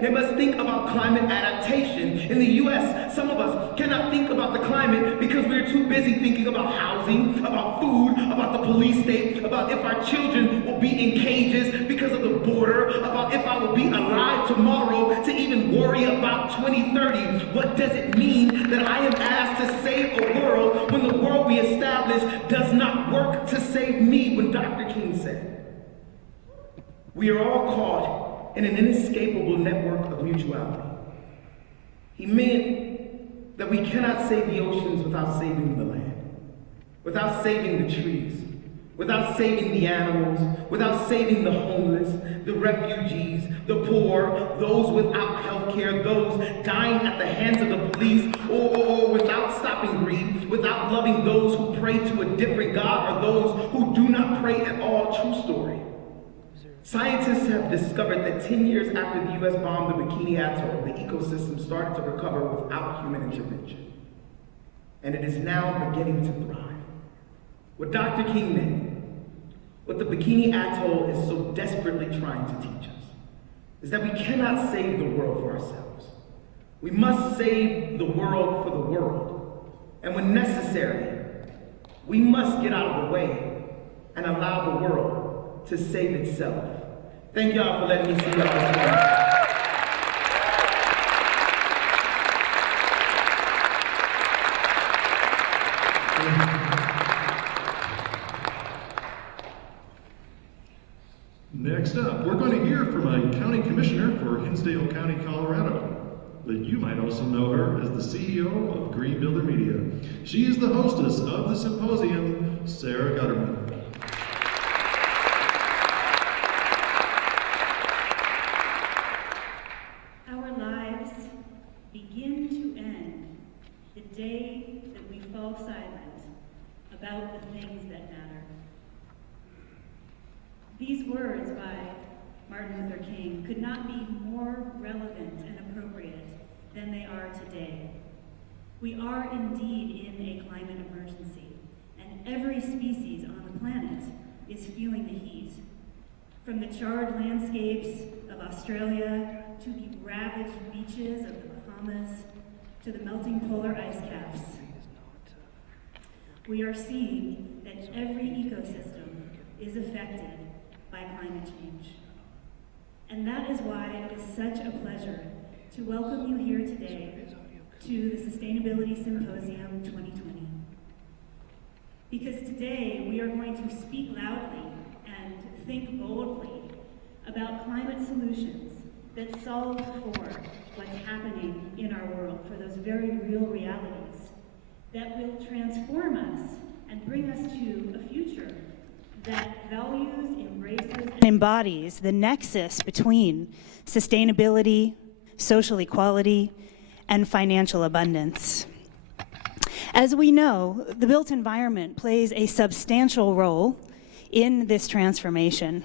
They must think about climate adaptation. In the US, some of us cannot think about the climate because we're too busy thinking about housing, about food, about the police state, about if our children will be in cages because of the border, about if I will be alive tomorrow to even worry about 2030. What does it mean that I am asked to save a world when the world we establish does not work to save me? When Dr. King said, we are all caught in an inescapable network of mutuality. He meant that we cannot save the oceans without saving the land, without saving the trees, without saving the animals, without saving the homeless, the refugees, the poor, those without health care, those dying at the hands of the police, or without stopping greed, without loving those who pray to a different God or those who do not pray at all. True story. Scientists have discovered that 10 years after the US bombed the Bikini Atoll, the ecosystem started to recover without human intervention. And it is now beginning to thrive. What Dr. King meant, what the Bikini Atoll is so desperately trying to teach us, is that we cannot save the world for ourselves. We must save the world for the world. And when necessary, we must get out of the way and allow the world to save itself. Thank y'all for letting me see y'all this morning. Next up, we're going to hear from a county commissioner for Hinsdale County, Colorado. But you might also know her as the CEO of Green Builder Media. She is the hostess of the symposium, Sarah Gutterman. Our lives begin to end the day that we fall silent about the things that matter. These words by Martin Luther King could not be more relevant and appropriate than they are today. We are indeed in a climate emergency, and every species on the planet is feeling the heat. From the charred landscapes of Australia to the ravaged beaches of the Bahamas to the melting polar ice caps, we are seeing that every ecosystem is affected by climate change. And that is why it is such a pleasure to welcome you here today to the Sustainability Symposium 2020. Because today we are going to speak loudly and think boldly about climate solutions that solve for what's happening in our world, for those very real realities that will transform us and bring us to a future that values, embraces, and embodies the nexus between sustainability, social equality, and financial abundance. As we know, the built environment plays a substantial role in this transformation,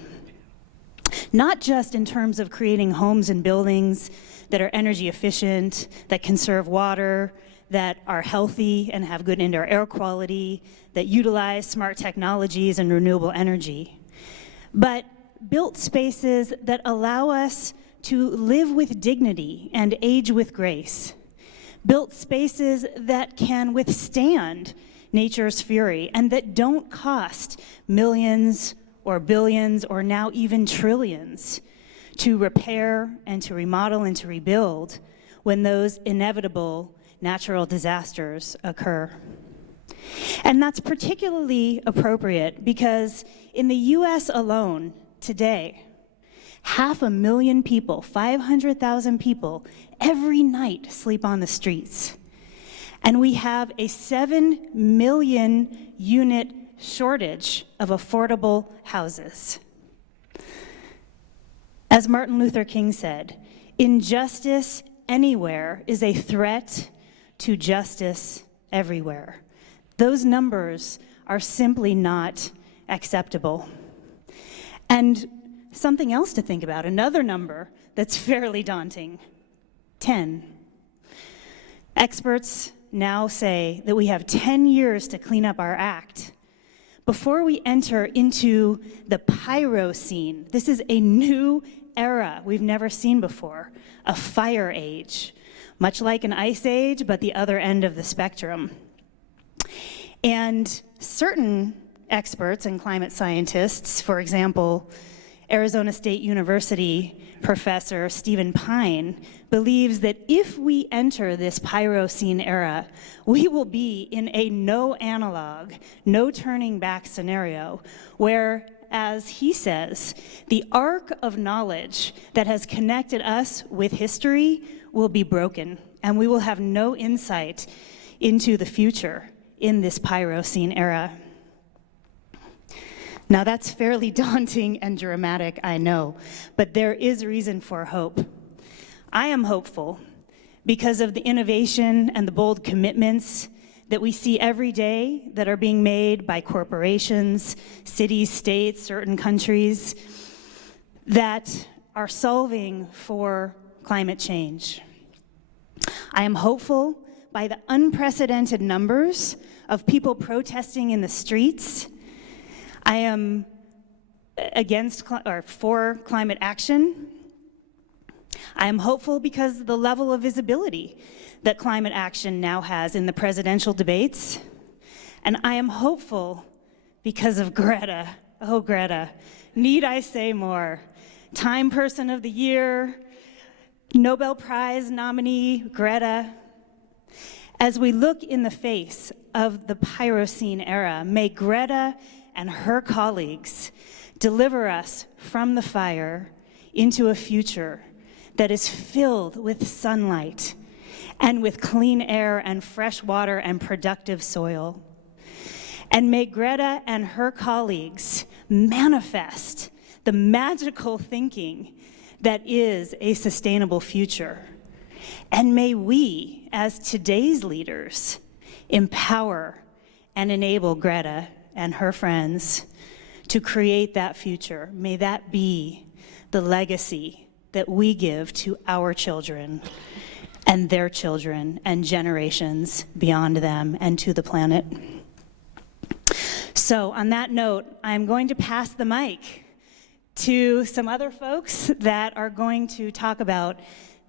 not just in terms of creating homes and buildings that are energy efficient, that conserve water, that are healthy and have good indoor air quality, that utilize smart technologies and renewable energy, but built spaces that allow us to live with dignity and age with grace. Built spaces that can withstand nature's fury and that don't cost millions or billions or now even trillions to repair and to remodel and to rebuild when those inevitable natural disasters occur. And that's particularly appropriate because in the US alone today, 500,000 people, 500,000 people every night sleep on the streets. And we have a 7 million unit shortage of affordable houses. As Martin Luther King said, injustice anywhere is a threat to justice everywhere. Those numbers are simply not acceptable. And something else to think about, another number that's fairly daunting, 10. Experts now say that we have 10 years to clean up our act before we enter into the Pyrocene. This is a new era we've never seen before, a fire age, much like an ice age, but the other end of the spectrum. And certain experts and climate scientists, for example, Arizona State University professor Stephen Pine, believes that if we enter this Pyrocene era, we will be in a no analog, no turning back scenario where, as he says, the arc of knowledge that has connected us with history will be broken, and we will have no insight into the future in this Pyrocene era. Now that's fairly daunting and dramatic, I know, but there is reason for hope. I am hopeful because of the innovation and the bold commitments that we see every day that are being made by corporations, cities, states, certain countries that are solving for climate change. I am hopeful by the unprecedented numbers of people protesting in the streets. I am for climate action. I am hopeful because of the level of visibility that climate action now has in the presidential debates. And I am hopeful because of Greta. Oh, Greta, need I say more? Time Person of the Year, Nobel Prize nominee, Greta. As we look in the face of the Pyrocene era, may Greta and her colleagues deliver us from the fire into a future that is filled with sunlight and with clean air and fresh water and productive soil. And may Greta and her colleagues manifest the magical thinking that is a sustainable future. And may we, as today's leaders, empower and enable Greta and her friends to create that future. May that be the legacy that we give to our children and their children and generations beyond them and to the planet. So on that note, I'm going to pass the mic to some other folks that are going to talk about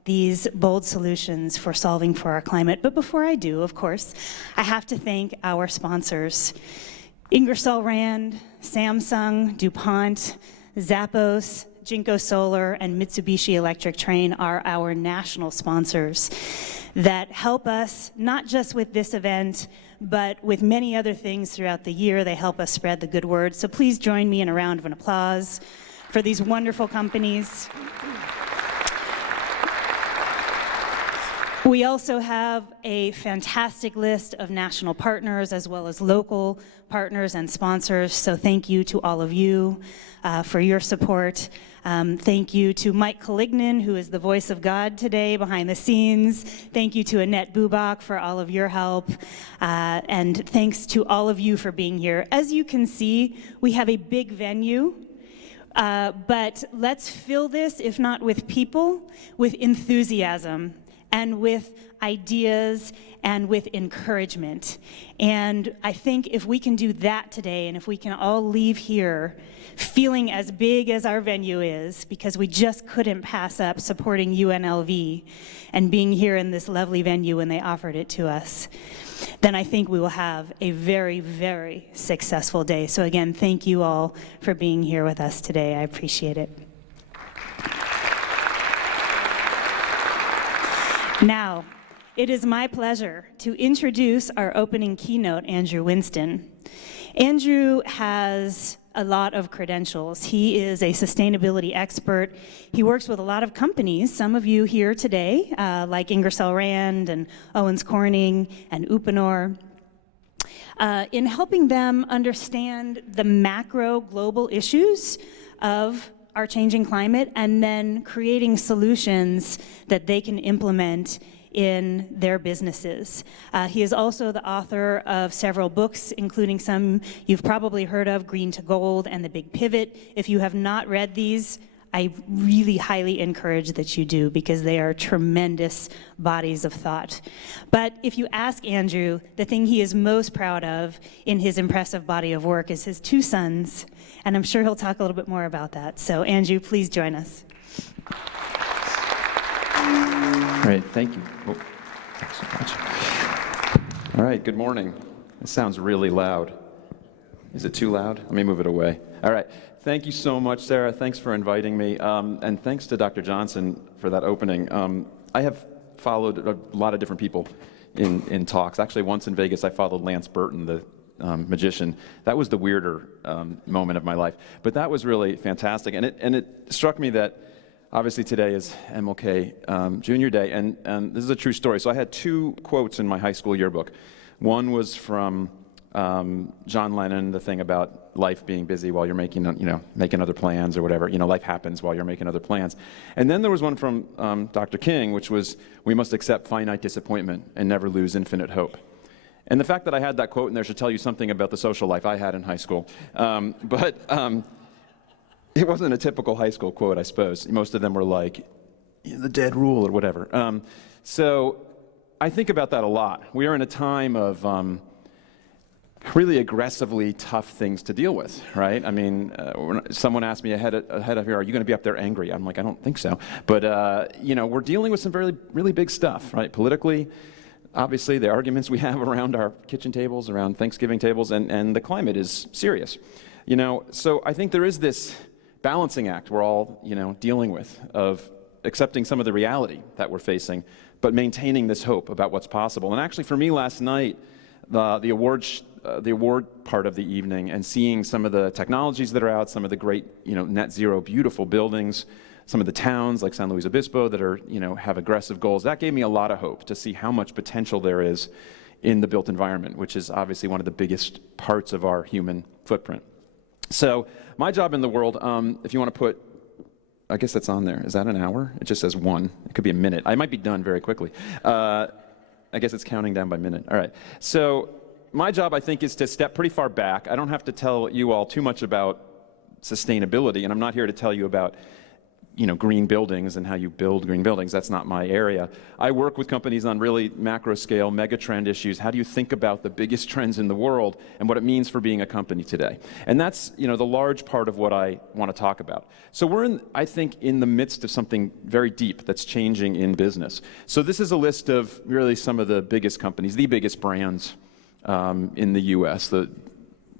these bold solutions for solving for our climate. But before I do, of course, I have to thank our sponsors. Ingersoll Rand, Samsung, DuPont, Zappos, Jinko Solar, and Mitsubishi Electric Train are our national sponsors that help us not just with this event, but with many other things throughout the year. They help us spread the good word. So please join me in a round of applause for these wonderful companies. We also have a fantastic list of national partners as well as local partners and sponsors, so thank you to all of you for your support. Thank you to Mike Collignan, who is the voice of God today behind the scenes. Thank you to Annette Bubak for all of your help. And thanks to all of you for being here. As you can see, we have a big venue. But let's fill this, if not with people, with enthusiasm and with ideas and with encouragement. And I think if we can do that today, and if we can all leave here feeling as big as our venue is, because we just couldn't pass up supporting UNLV and being here in this lovely venue when they offered it to us, then I think we will have a very, very successful day. So again, thank you all for being here with us today. I appreciate it. Now, it is my pleasure to introduce our opening keynote, Andrew Winston. Andrew has a lot of credentials. He is a sustainability expert. He works with a lot of companies, some of you here today, like Ingersoll Rand and Owens Corning and Uponor, in helping them understand the macro global issues of our changing climate and then creating solutions that they can implement in their businesses. He is also the author of several books, including some you've probably heard of, Green to Gold and The Big Pivot. If you have not read these, I really highly encourage that you do, because they are tremendous bodies of thought. But if you ask Andrew, the thing he is most proud of in his impressive body of work is his 2 sons, and I'm sure he'll talk a little bit more about that. So Andrew, please join us. Great, thank you. Oh, thanks so much. All right, good morning. It sounds really loud. Is it too loud? Let me move it away. All right, thank you so much, Sarah. Thanks for inviting me, and thanks to Dr. Johnson for that opening. I have followed a lot of different people in talks. Actually, once in Vegas, I followed Lance Burton, the magician. That was the weirder moment of my life, but that was really fantastic. And it struck me that obviously today is MLK Junior Day, and this is a true story. So I had two quotes in my high school yearbook. One was from John Lennon, the thing about life being busy while you're making other plans or whatever. Life happens while you're making other plans. And then there was one from Dr. King, which was, "We must accept finite disappointment and never lose infinite hope." And the fact that I had that quote in there should tell you something about the social life I had in high school. But it wasn't a typical high school quote, I suppose. Most of them were like, the dead rule or whatever. So I think about that a lot. We are in a time of really aggressively tough things to deal with, right? I mean, someone asked me ahead of here, are you going to be up there angry? I'm like, I don't think so. But, we're dealing with some really big stuff, right? Politically, obviously, the arguments we have around our kitchen tables, around Thanksgiving tables, and the climate is serious. So I think there is this balancing act we're all, dealing with of accepting some of the reality that we're facing, but maintaining this hope about what's possible. And actually, for me last night, the award part of the evening and seeing some of the technologies that are out, some of the great, net zero beautiful buildings, some of the towns like San Luis Obispo that are, have aggressive goals, that gave me a lot of hope to see how much potential there is in the built environment, which is obviously one of the biggest parts of our human footprint. So my job in the world, if you want to put, I guess that's on there. Is that an hour? It just says 1. It could be a minute. I might be done very quickly. I guess it's counting down by minute. All right. So my job, I think, is to step pretty far back. I don't have to tell you all too much about sustainability, and I'm not here to tell you about, green buildings and how you build green buildings. That's not my area. I work with companies on really macro scale, mega trend issues. How do you think about the biggest trends in the world and what it means for being a company today? And that's, the large part of what I want to talk about. So we're I think, in the midst of something very deep that's changing in business. So this is a list of really some of the biggest companies, the biggest brands in the U.S., the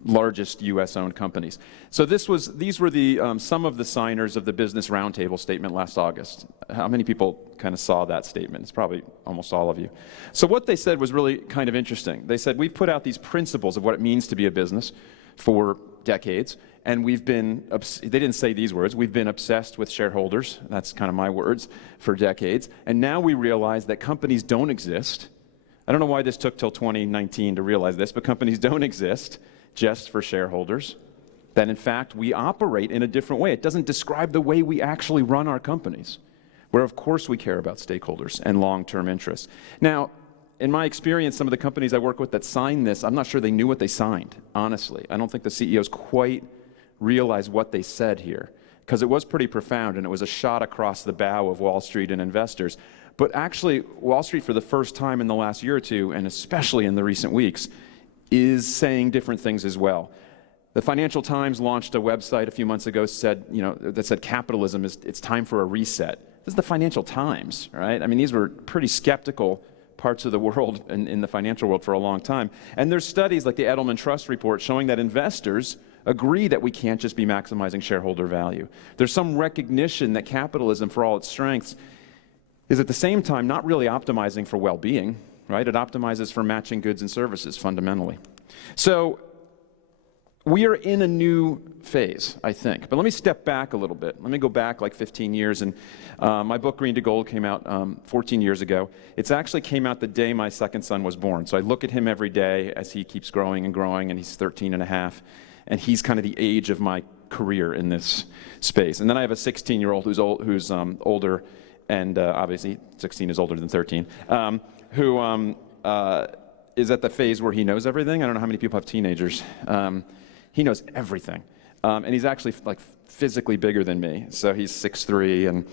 largest U.S.-owned companies. So these were the some of the signers of the Business Roundtable statement last August. How many people kind of saw that statement? It's probably almost all of you. So what they said was really kind of interesting. They said, we've put out these principles of what it means to be a business for decades, and we've been, they didn't say these words, we've been obsessed with shareholders, that's kind of my words, for decades, and now we realize that companies don't exist. I don't know why this took till 2019 to realize this, but companies don't exist just for shareholders, that in fact we operate in a different way. It doesn't describe the way we actually run our companies, where of course we care about stakeholders and long-term interests. Now, in my experience, some of the companies I work with that signed this, I'm not sure they knew what they signed, honestly. I don't think the CEOs quite realized what they said here, because it was pretty profound and it was a shot across the bow of Wall Street and investors. But actually, Wall Street, for the first time in the last year or two, and especially in the recent weeks, is saying different things as well. The Financial Times launched a website a few months ago that said capitalism it's time for a reset. This is the Financial Times, right? I mean, these were pretty skeptical parts of the world in the financial world for a long time. And there's studies like the Edelman Trust Report showing that investors agree that we can't just be maximizing shareholder value. There's some recognition that capitalism, for all its strengths, is at the same time not really optimizing for well-being, right? It optimizes for matching goods and services fundamentally. So we are in a new phase, I think. But let me step back a little bit. Let me go back like 15 years. And my book, Green to Gold, came out 14 years ago. It actually came out the day my second son was born. So I look at him every day as he keeps growing and growing, and he's 13 and a half. And he's kind of the age of my career in this space. And then I have a 16-year-old who's older, and obviously 16 is older than 13, who is at the phase where he knows everything. I don't know how many people have teenagers. He knows everything. And he's actually like physically bigger than me. So he's 6'3" and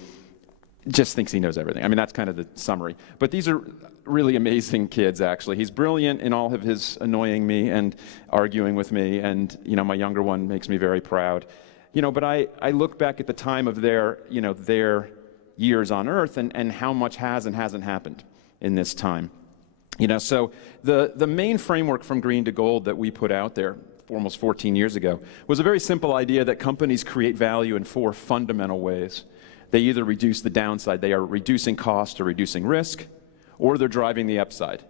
just thinks he knows everything. I mean, that's kind of the summary. But these are really amazing kids, actually. He's brilliant in all of his annoying me and arguing with me. And, my younger one makes me very proud. But I look back at the time of their years on Earth and how much has and hasn't happened in this time. So the main framework from Green to Gold that we put out there almost 14 years ago was a very simple idea that companies create value in 4 fundamental ways. They either reduce the downside, they are reducing cost or reducing risk, or they're driving the upside,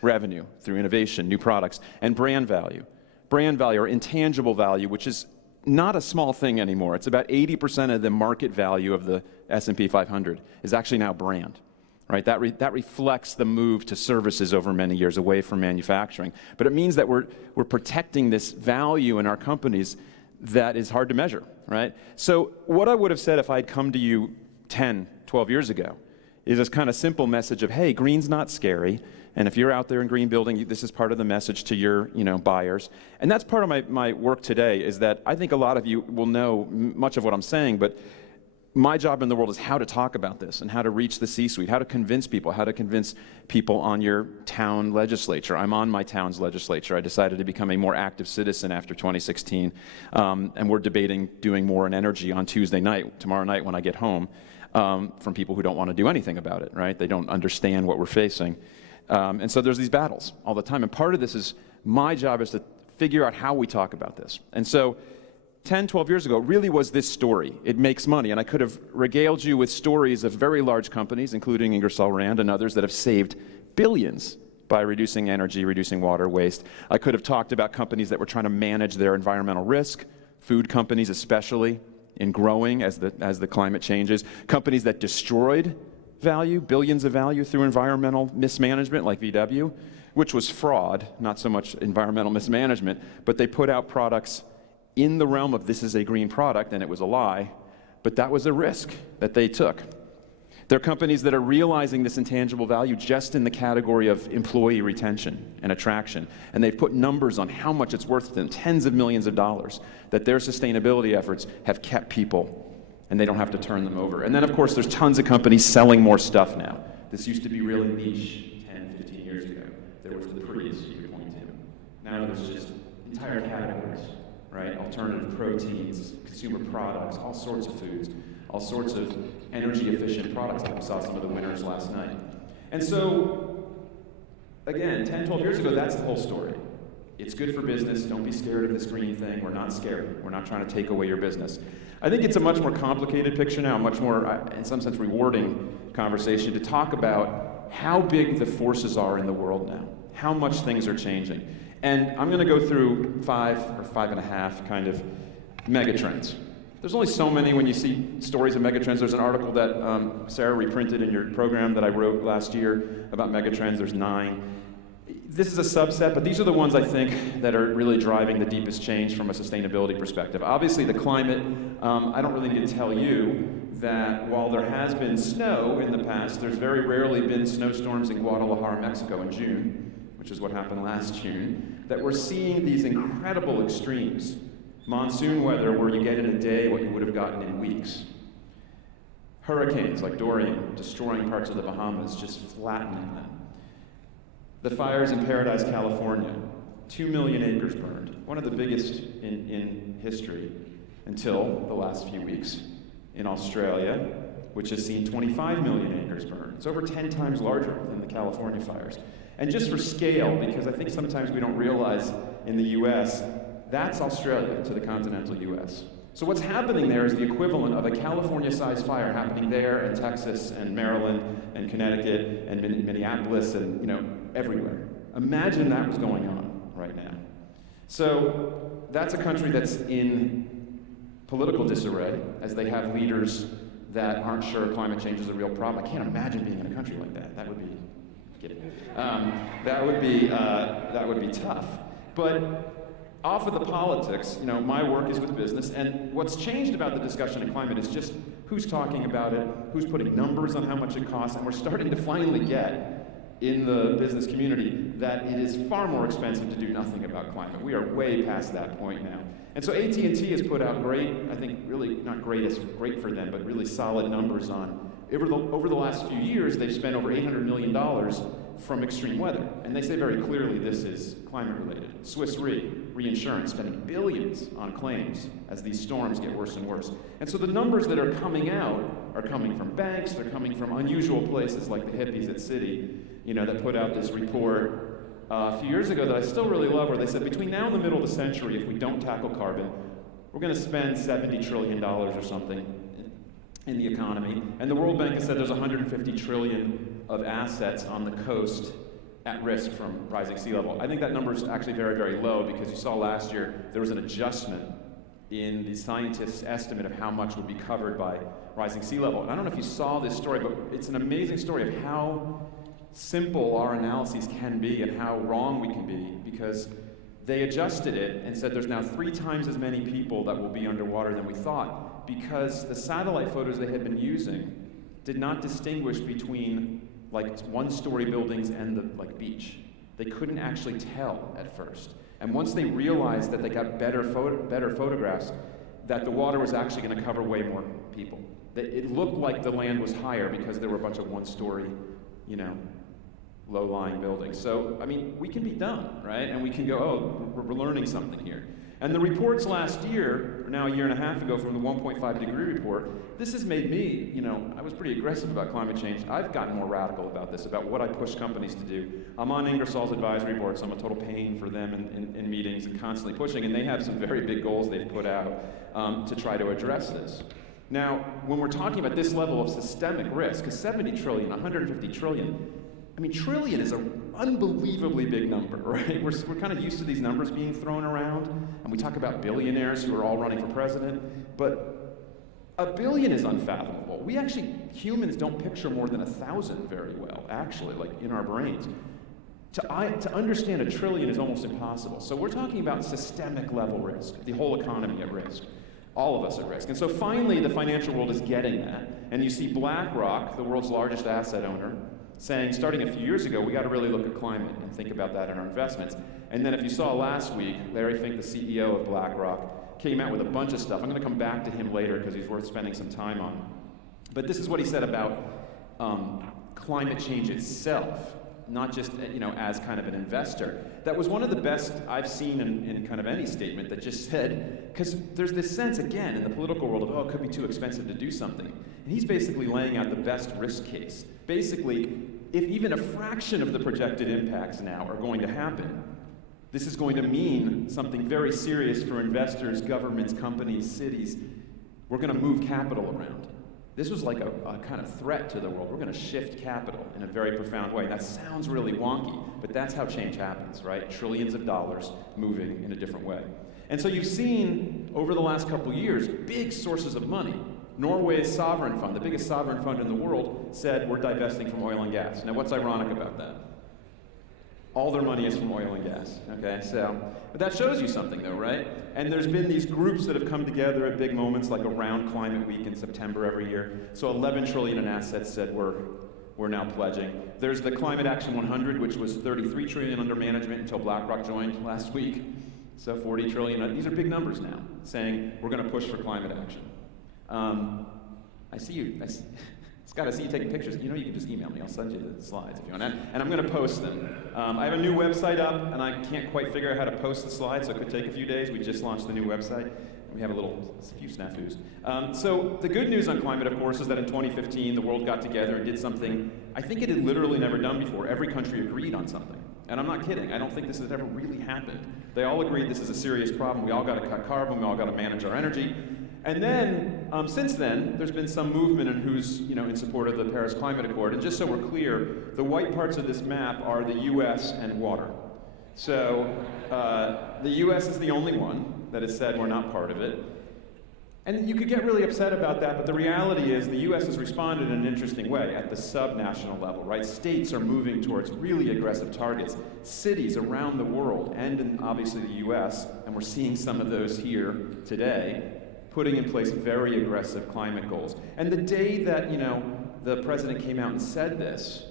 revenue through innovation, new products, and brand value. Brand value, or intangible value, which is not a small thing anymore. It's about 80% of the market value of the S&P 500 is actually now brand. Right? That reflects the move to services over many years away from manufacturing. But it means that we're protecting this value in our companies that is hard to measure, right? So what I would have said if I'd come to you 10, 12 years ago is this kind of simple message of, hey, green's not scary. And if you're out there in green building, this is part of the message to your buyers. And that's part of my work today, is that I think a lot of you will know much of what I'm saying, but my job in the world is how to talk about this and how to reach the C-suite, how to convince people on your town legislature. I'm on my town's legislature. I decided to become a more active citizen after 2016, and we're debating doing more in energy on tomorrow night when I get home, from people who don't want to do anything about it, right? They don't understand what we're facing. And so there's these battles all the time, and part of this is my job is to figure out how we talk about this. And so 10, 12 years ago, really was this story. It makes money, and I could have regaled you with stories of very large companies, including Ingersoll Rand and others, that have saved billions by reducing energy, reducing water waste. I could have talked about companies that were trying to manage their environmental risk, food companies especially, in growing as the climate changes, companies that destroyed value, billions of value through environmental mismanagement like VW, which was fraud, not so much environmental mismanagement, but they put out products in the realm of this is a green product, and it was a lie, but that was a risk that they took. There are companies that are realizing this intangible value just in the category of employee retention and attraction, and they've put numbers on how much it's worth to them, tens of millions of dollars, that their sustainability efforts have kept people, and they don't have to turn them over. And then, of course, there's tons of companies selling more stuff now. This used to be really niche 10, 15 years ago. There was the Prius you could point to. Now there's just entire categories. Right? Alternative proteins, consumer products, all sorts of foods, all sorts of energy-efficient products, like we saw some of the winners last night. And so, again, 10, 12 years ago, that's the whole story. It's good for business. Don't be scared of this green thing. We're not scared. We're not trying to take away your business. I think it's a much more complicated picture now, a much more, in some sense, rewarding conversation to talk about how big the forces are in the world now, how much things are changing. And I'm going to go through 5 or 5.5 kind of megatrends. There's only so many when you see stories of megatrends. There's an article that Sarah reprinted in your program that I wrote last year about megatrends. There's 9. This is a subset, but these are the ones I think that are really driving the deepest change from a sustainability perspective. Obviously, the climate, I don't really need to tell you that while there has been snow in the past, there's very rarely been snowstorms in Guadalajara, Mexico in June, which is what happened last June, that we're seeing these incredible extremes. Monsoon weather where you get in a day what you would have gotten in weeks. Hurricanes like Dorian destroying parts of the Bahamas, just flattening them. The fires in Paradise, California, 2 million acres burned, one of the biggest in history until the last few weeks. In Australia, which has seen 25 million acres burned. It's over 10 times larger than the California fires. And just for scale, because I think sometimes we don't realize in the US, that's Australia to the continental US. So what's happening there is the equivalent of a California-sized fire happening there in Texas and Maryland and Connecticut and Minneapolis and everywhere. Imagine that was going on right now. So that's a country that's in political disarray as they have leaders that aren't sure climate change is a real problem. I can't imagine being in a country like that. That would be that would be tough. But off of the politics, my work is with business, and what's changed about the discussion of climate is just who's talking about it, who's putting numbers on how much it costs, and we're starting to finally get in the business community that it is far more expensive to do nothing about climate. We are way past that point now. And so AT&T has put out great, I think really not greatest, great for them, but really solid numbers on, over the last few years, they've spent over $800 million from extreme weather. And they say very clearly this is climate related. Swiss Re, reinsurance, spending billions on claims as these storms get worse and worse. And so the numbers that are coming out are coming from banks, they're coming from unusual places like the hippies at Citi, that put out this report a few years ago that I still really love, where they said between now and the middle of the century, if we don't tackle carbon, we're going to spend $70 trillion or something in the economy. And the World Bank has said there's 150 trillion of assets on the coast at risk from rising sea level. I think that number is actually very, very low, because you saw last year there was an adjustment in the scientists' estimate of how much would be covered by rising sea level. And I don't know if you saw this story, but it's an amazing story of how simple our analyses can be and how wrong we can be, because they adjusted it and said there's now 3 times as many people that will be underwater than we thought, because the satellite photos they had been using did not distinguish between like one-story buildings and the beach. They couldn't actually tell at first. And once they realized that they got better photographs, that the water was actually going to cover way more people. It looked like the land was higher because there were a bunch of one-story, low-lying buildings. So, I mean, we can be done, right? And we can go, oh, we're learning something here. And the reports last year, or now a year and a half ago, from the 1.5 degree report, this has made me, I was pretty aggressive about climate change. I've gotten more radical about this, about what I push companies to do. I'm on Ingersoll's advisory board, so I'm a total pain for them in meetings and constantly pushing, and they have some very big goals they've put out to try to address this. Now, when we're talking about this level of systemic risk, because 70 trillion, 150 trillion, trillion is an unbelievably big number, right? We're kind of used to these numbers being thrown around, and we talk about billionaires who are all running for president, but a billion is unfathomable. Humans don't picture more than 1,000 very well, actually, in our brains. To understand a trillion is almost impossible. So we're talking about systemic level risk, the whole economy at risk, all of us at risk. And so finally, the financial world is getting that, and you see BlackRock, the world's largest asset owner, saying, starting a few years ago, we got to really look at climate and think about that in our investments. And then if you saw last week, Larry Fink, the CEO of BlackRock, came out with a bunch of stuff. I'm going to come back to him later because he's worth spending some time on. But this is what he said about climate change itself, not just as kind of an investor. That was one of the best I've seen in kind of any statement that just said, because there's this sense, again, in the political world of, it could be too expensive to do something. And he's basically laying out the best risk case. Basically, if even a fraction of the projected impacts now are going to happen, this is going to mean something very serious for investors, governments, companies, cities. We're going to move capital around. This was like a kind of threat to the world. We're going to shift capital in a very profound way. That sounds really wonky, but that's how change happens, right? Trillions of dollars moving in a different way. And so you've seen, over the last couple of years, big sources of money. Norway's sovereign fund, the biggest sovereign fund in the world, said we're divesting from oil and gas. Now, what's ironic about that? All their money is from oil and gas, okay? But that shows you something, though, right? And there's been these groups that have come together at big moments, like around Climate Week in September every year. So 11 trillion in assets said we're now pledging. There's the Climate Action 100, which was 33 trillion under management until BlackRock joined last week. So 40 trillion. These are big numbers now, saying we're going to push for climate action. I see you. Scott, I see you taking pictures. You can just email me. I'll send you the slides if you want. And I'm going to post them. I have a new website up, and I can't quite figure out how to post the slides, so it could take a few days. We just launched the new website. We have a few snafus. So the good news on climate, of course, is that in 2015, the world got together and did something I think it had literally never done before. Every country agreed on something. And I'm not kidding. I don't think this has ever really happened. They all agreed this is a serious problem. We all got to cut carbon. We all got to manage our energy. And then, since then, there's been some movement in who's, in support of the Paris Climate Accord. And just so we're clear, the white parts of this map are the U.S. and water. So, the U.S. is the only one that has said we're not part of it. And you could get really upset about that, but the reality is the U.S. has responded in an interesting way at the sub-national level, right? States are moving towards really aggressive targets. Cities around the world, and in obviously the U.S., and we're seeing some of those here today, putting in place very aggressive climate goals. And the day that, the president came out and said this,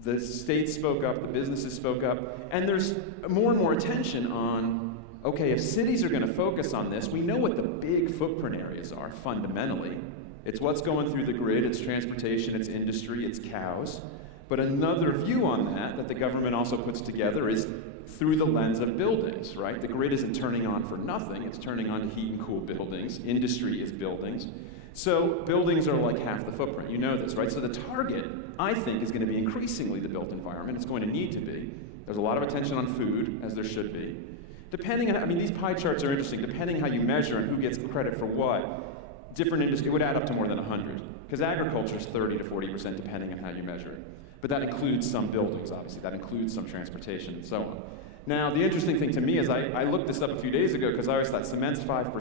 the states spoke up, the businesses spoke up, and there's more and more attention on, okay, if cities are going to focus on this, we know what the big footprint areas are, fundamentally. It's what's going through the grid, it's transportation, it's industry, it's cows. But another view on that the government also puts together is through the lens of buildings, right? The grid isn't turning on for nothing, it's turning on to heat and cool buildings. Industry is buildings. So buildings are like half the footprint, you know this, right? So the target, I think, is going to be increasingly the built environment. It's going to need to be. There's a lot of attention on food, as there should be. Depending on, I mean, these pie charts are interesting, depending how you measure and who gets credit for what, different industry, it would add up to more than 100. Because agriculture is 30 to 40% depending on how you measure it. But that includes some buildings, obviously. That includes some transportation and so on. Now, the interesting thing to me is I looked this up a few days ago because I always thought cement's 5%.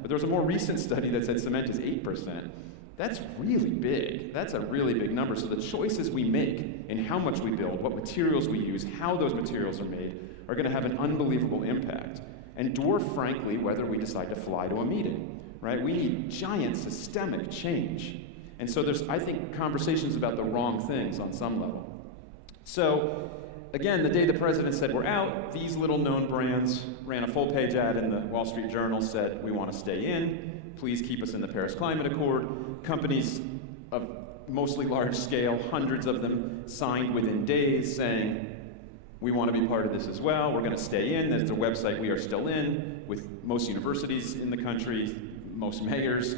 But there was a more recent study that said cement is 8%. That's really big. That's a really big number. So the choices we make in how much we build, what materials we use, how those materials are made, are going to have an unbelievable impact. And dwarf, frankly, whether we decide to fly to a meeting, right? We need giant systemic change. And so there's, I think, conversations about the wrong things on some level. So, again, the day the president said we're out, these little known brands ran a full-page ad in the Wall Street Journal, said we want to stay in, please keep us in the Paris Climate Accord. Companies of mostly large scale, hundreds of them, signed within days saying, we want to be part of this as well, we're going to stay in. There's a website we are still in, with most universities in the country, most mayors,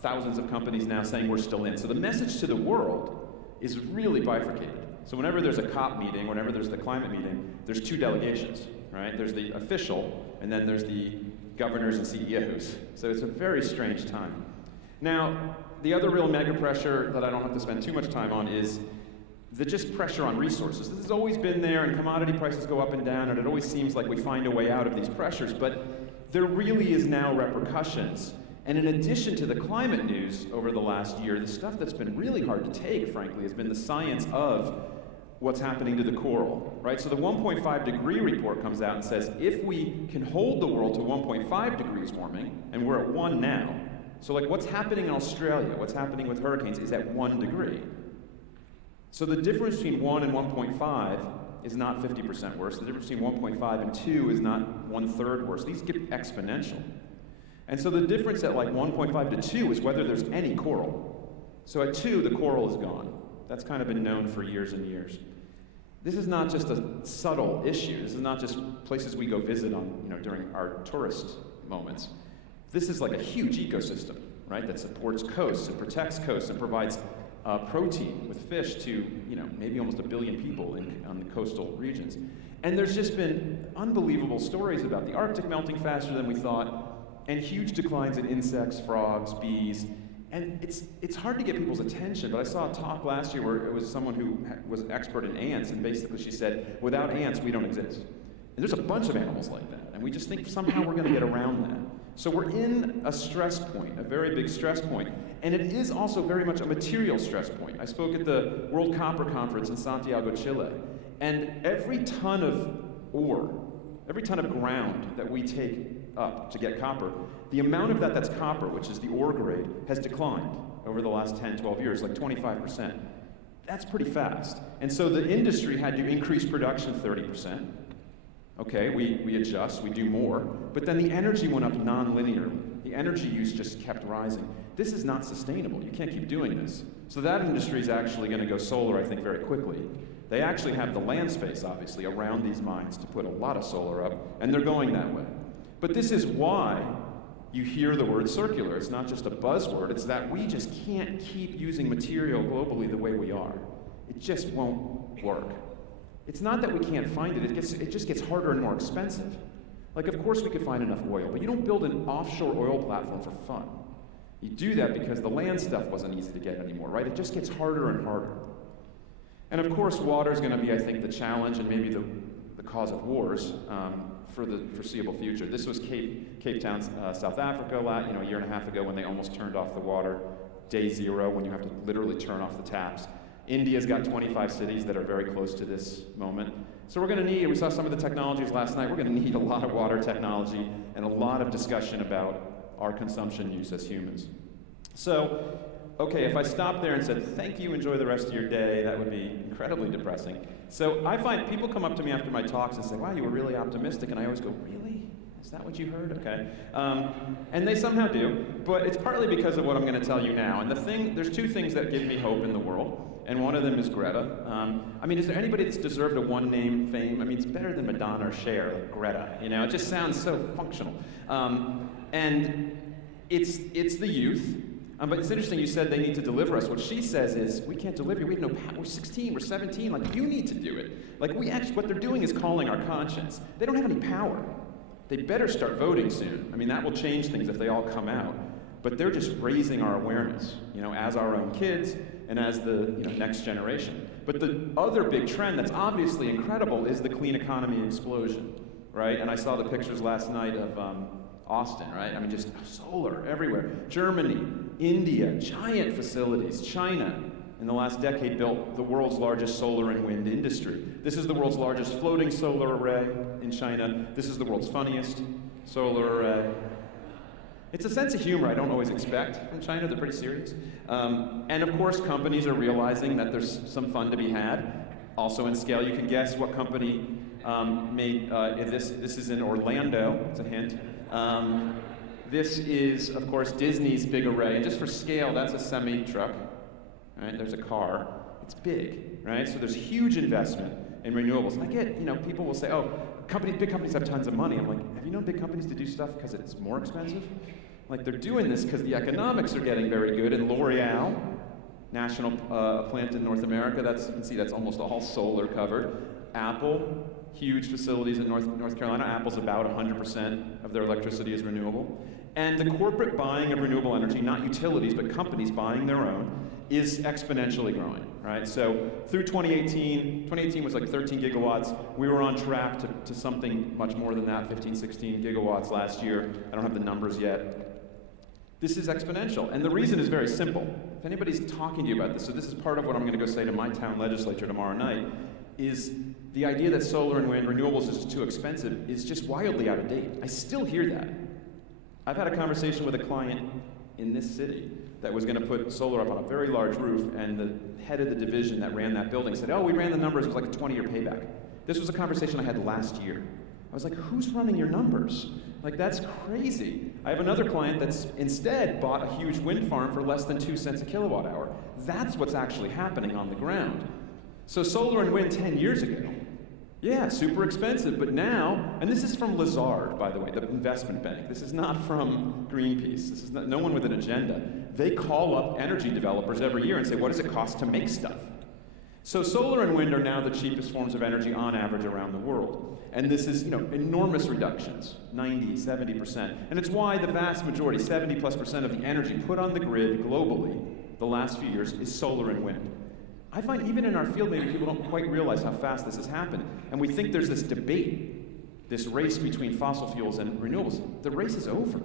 thousands of companies now saying we're still in. So the message to the world is really bifurcated. So whenever there's a COP meeting, whenever there's the climate meeting, there's two delegations, right? There's the official, and then there's the governors and CEOs. So it's a very strange time. Now, the other real mega pressure that I don't have to spend too much time on is the just pressure on resources. This has always been there, and commodity prices go up and down, and it always seems like we find a way out of these pressures, but there really is now repercussions. And in addition to the climate news over the last year, the stuff that's been really hard to take, frankly, has been the science of what's happening to the coral, right? So the 1.5 degree report comes out and says, if we can hold the world to 1.5 degrees warming, and we're at 1 now, so like what's happening in Australia, what's happening with hurricanes is at 1 degree. So the difference between 1 and 1.5 is not 50% worse. The difference between 1.5 and 2 is not 1/3 worse. These get exponential. And so the difference at like 1.5 to 2 is whether there's any coral. So at 2, the coral is gone. That's kind of been known for years and years. This is not just a subtle issue. This is not just places we go visit on, during our tourist moments. This is like a huge ecosystem, right, that supports coasts and protects coasts and provides protein with fish to, maybe almost 1 billion people on the coastal regions. And there's just been unbelievable stories about the Arctic melting faster than we thought, and huge declines in insects, frogs, bees. And it's hard to get people's attention, but I saw a talk last year where it was someone who was an expert in ants, and basically she said, without ants, we don't exist. And there's a bunch of animals like that, and we just think somehow we're going to get around that. So we're in a stress point, a very big stress point, and it is also very much a material stress point. I spoke at the World Copper Conference in Santiago, Chile, and every ton of ore, every ton of ground that we take up to get copper, the amount of that's copper, which is the ore grade, has declined over the last 10, 12 years, like 25%. That's pretty fast. And so the industry had to increase production 30%. Okay, we adjust, we do more, but then the energy went up non-linearly. The energy use just kept rising. This is not sustainable. You can't keep doing this. So that industry is actually going to go solar, I think, very quickly. They actually have the land space, obviously, around these mines to put a lot of solar up, and they're going that way. But this is why you hear the word circular. It's not just a buzzword. It's that we just can't keep using material globally the way we are. It just won't work. It's not that we can't find it. It just gets harder and more expensive. Like, of course we could find enough oil, but you don't build an offshore oil platform for fun. You do that because the land stuff wasn't easy to get anymore, right? It just gets harder and harder. And of course, water is going to be, I think, the challenge and maybe the cause of wars for the foreseeable future. This was Cape Town, South Africa, a year and a half ago when they almost turned off the water. Day 0, when you have to literally turn off the taps. India's got 25 cities that are very close to this moment. So we're going to need, we saw some of the technologies last night, we're going to need a lot of water technology and a lot of discussion about our consumption use as humans. So, okay, if I stopped there and said, thank you, enjoy the rest of your day, that would be incredibly depressing. So I find people come up to me after my talks and say, wow, you were really optimistic, and I always go, really? Is that what you heard? Okay. And they somehow do, but it's partly because of what I'm going to tell you now. And there's two things that give me hope in the world, and one of them is Greta. I mean, is there anybody that's deserved a one-name fame? I mean, it's better than Madonna or Cher, like Greta. You know, it just sounds so functional. And it's the youth. But it's interesting, you said they need to deliver us. What she says is, we can't deliver you, we have no power. We're 16, we're 17, like, you need to do it. Like, what they're doing is calling our conscience. They don't have any power. They better start voting soon. I mean, that will change things if they all come out. But they're just raising our awareness, you know, as our own kids and as the next generation. But the other big trend that's obviously incredible is the clean economy explosion, right? And I saw the pictures last night of Austin, right? I mean, just solar everywhere. Germany, India, giant facilities. China, in the last decade, built the world's largest solar and wind industry. This is the world's largest floating solar array in China. This is the world's funniest solar array. It's a sense of humor I don't always expect from China. They're pretty serious. And of course, companies are realizing that there's some fun to be had. Also in scale, you can guess what company made this. This is in Orlando. It's a hint. This is, of course, Disney's big array. And just for scale, that's a semi-truck. Right? There's a car. It's big, right? So there's huge investment in renewables. And I get, people will say, oh, big companies have tons of money. I'm like, have you known big companies to do stuff because it's more expensive? Like, they're doing this because the economics are getting very good. And L'Oreal, national plant in North America, you can see that's almost all solar covered. Apple, huge facilities in North Carolina. Apple's about 100% of their electricity is renewable. And the corporate buying of renewable energy, not utilities, but companies buying their own, is exponentially growing, right? So through 2018 was like 13 gigawatts. We were on track to something much more than that, 15, 16 gigawatts last year. I don't have the numbers yet. This is exponential, and the reason is very simple. If anybody's talking to you about this, so this is part of what I'm going to go say to my town legislature tomorrow night, is the idea that solar and wind renewables is just too expensive is just wildly out of date. I still hear that. I've had a conversation with a client in this city that was going to put solar up on a very large roof, and the head of the division that ran that building said, oh, we ran the numbers, it was like a 20-year payback. This was a conversation I had last year. I was like, who's running your numbers? Like, that's crazy. I have another client that's instead bought a huge wind farm for less than 2 cents a kilowatt hour. That's what's actually happening on the ground. So solar and wind 10 years ago, yeah, super expensive, but now, and this is from Lazard, by the way, the investment bank. This is not from Greenpeace. This is no one with an agenda. They call up energy developers every year and say, what does it cost to make stuff? So solar and wind are now the cheapest forms of energy on average around the world. And this is, enormous reductions, 90, 70%. And it's why the vast majority, 70+% of the energy put on the grid globally the last few years is solar and wind. I find even in our field, maybe people don't quite realize how fast this has happened. And we think there's this debate, this race between fossil fuels and renewables. The race is over.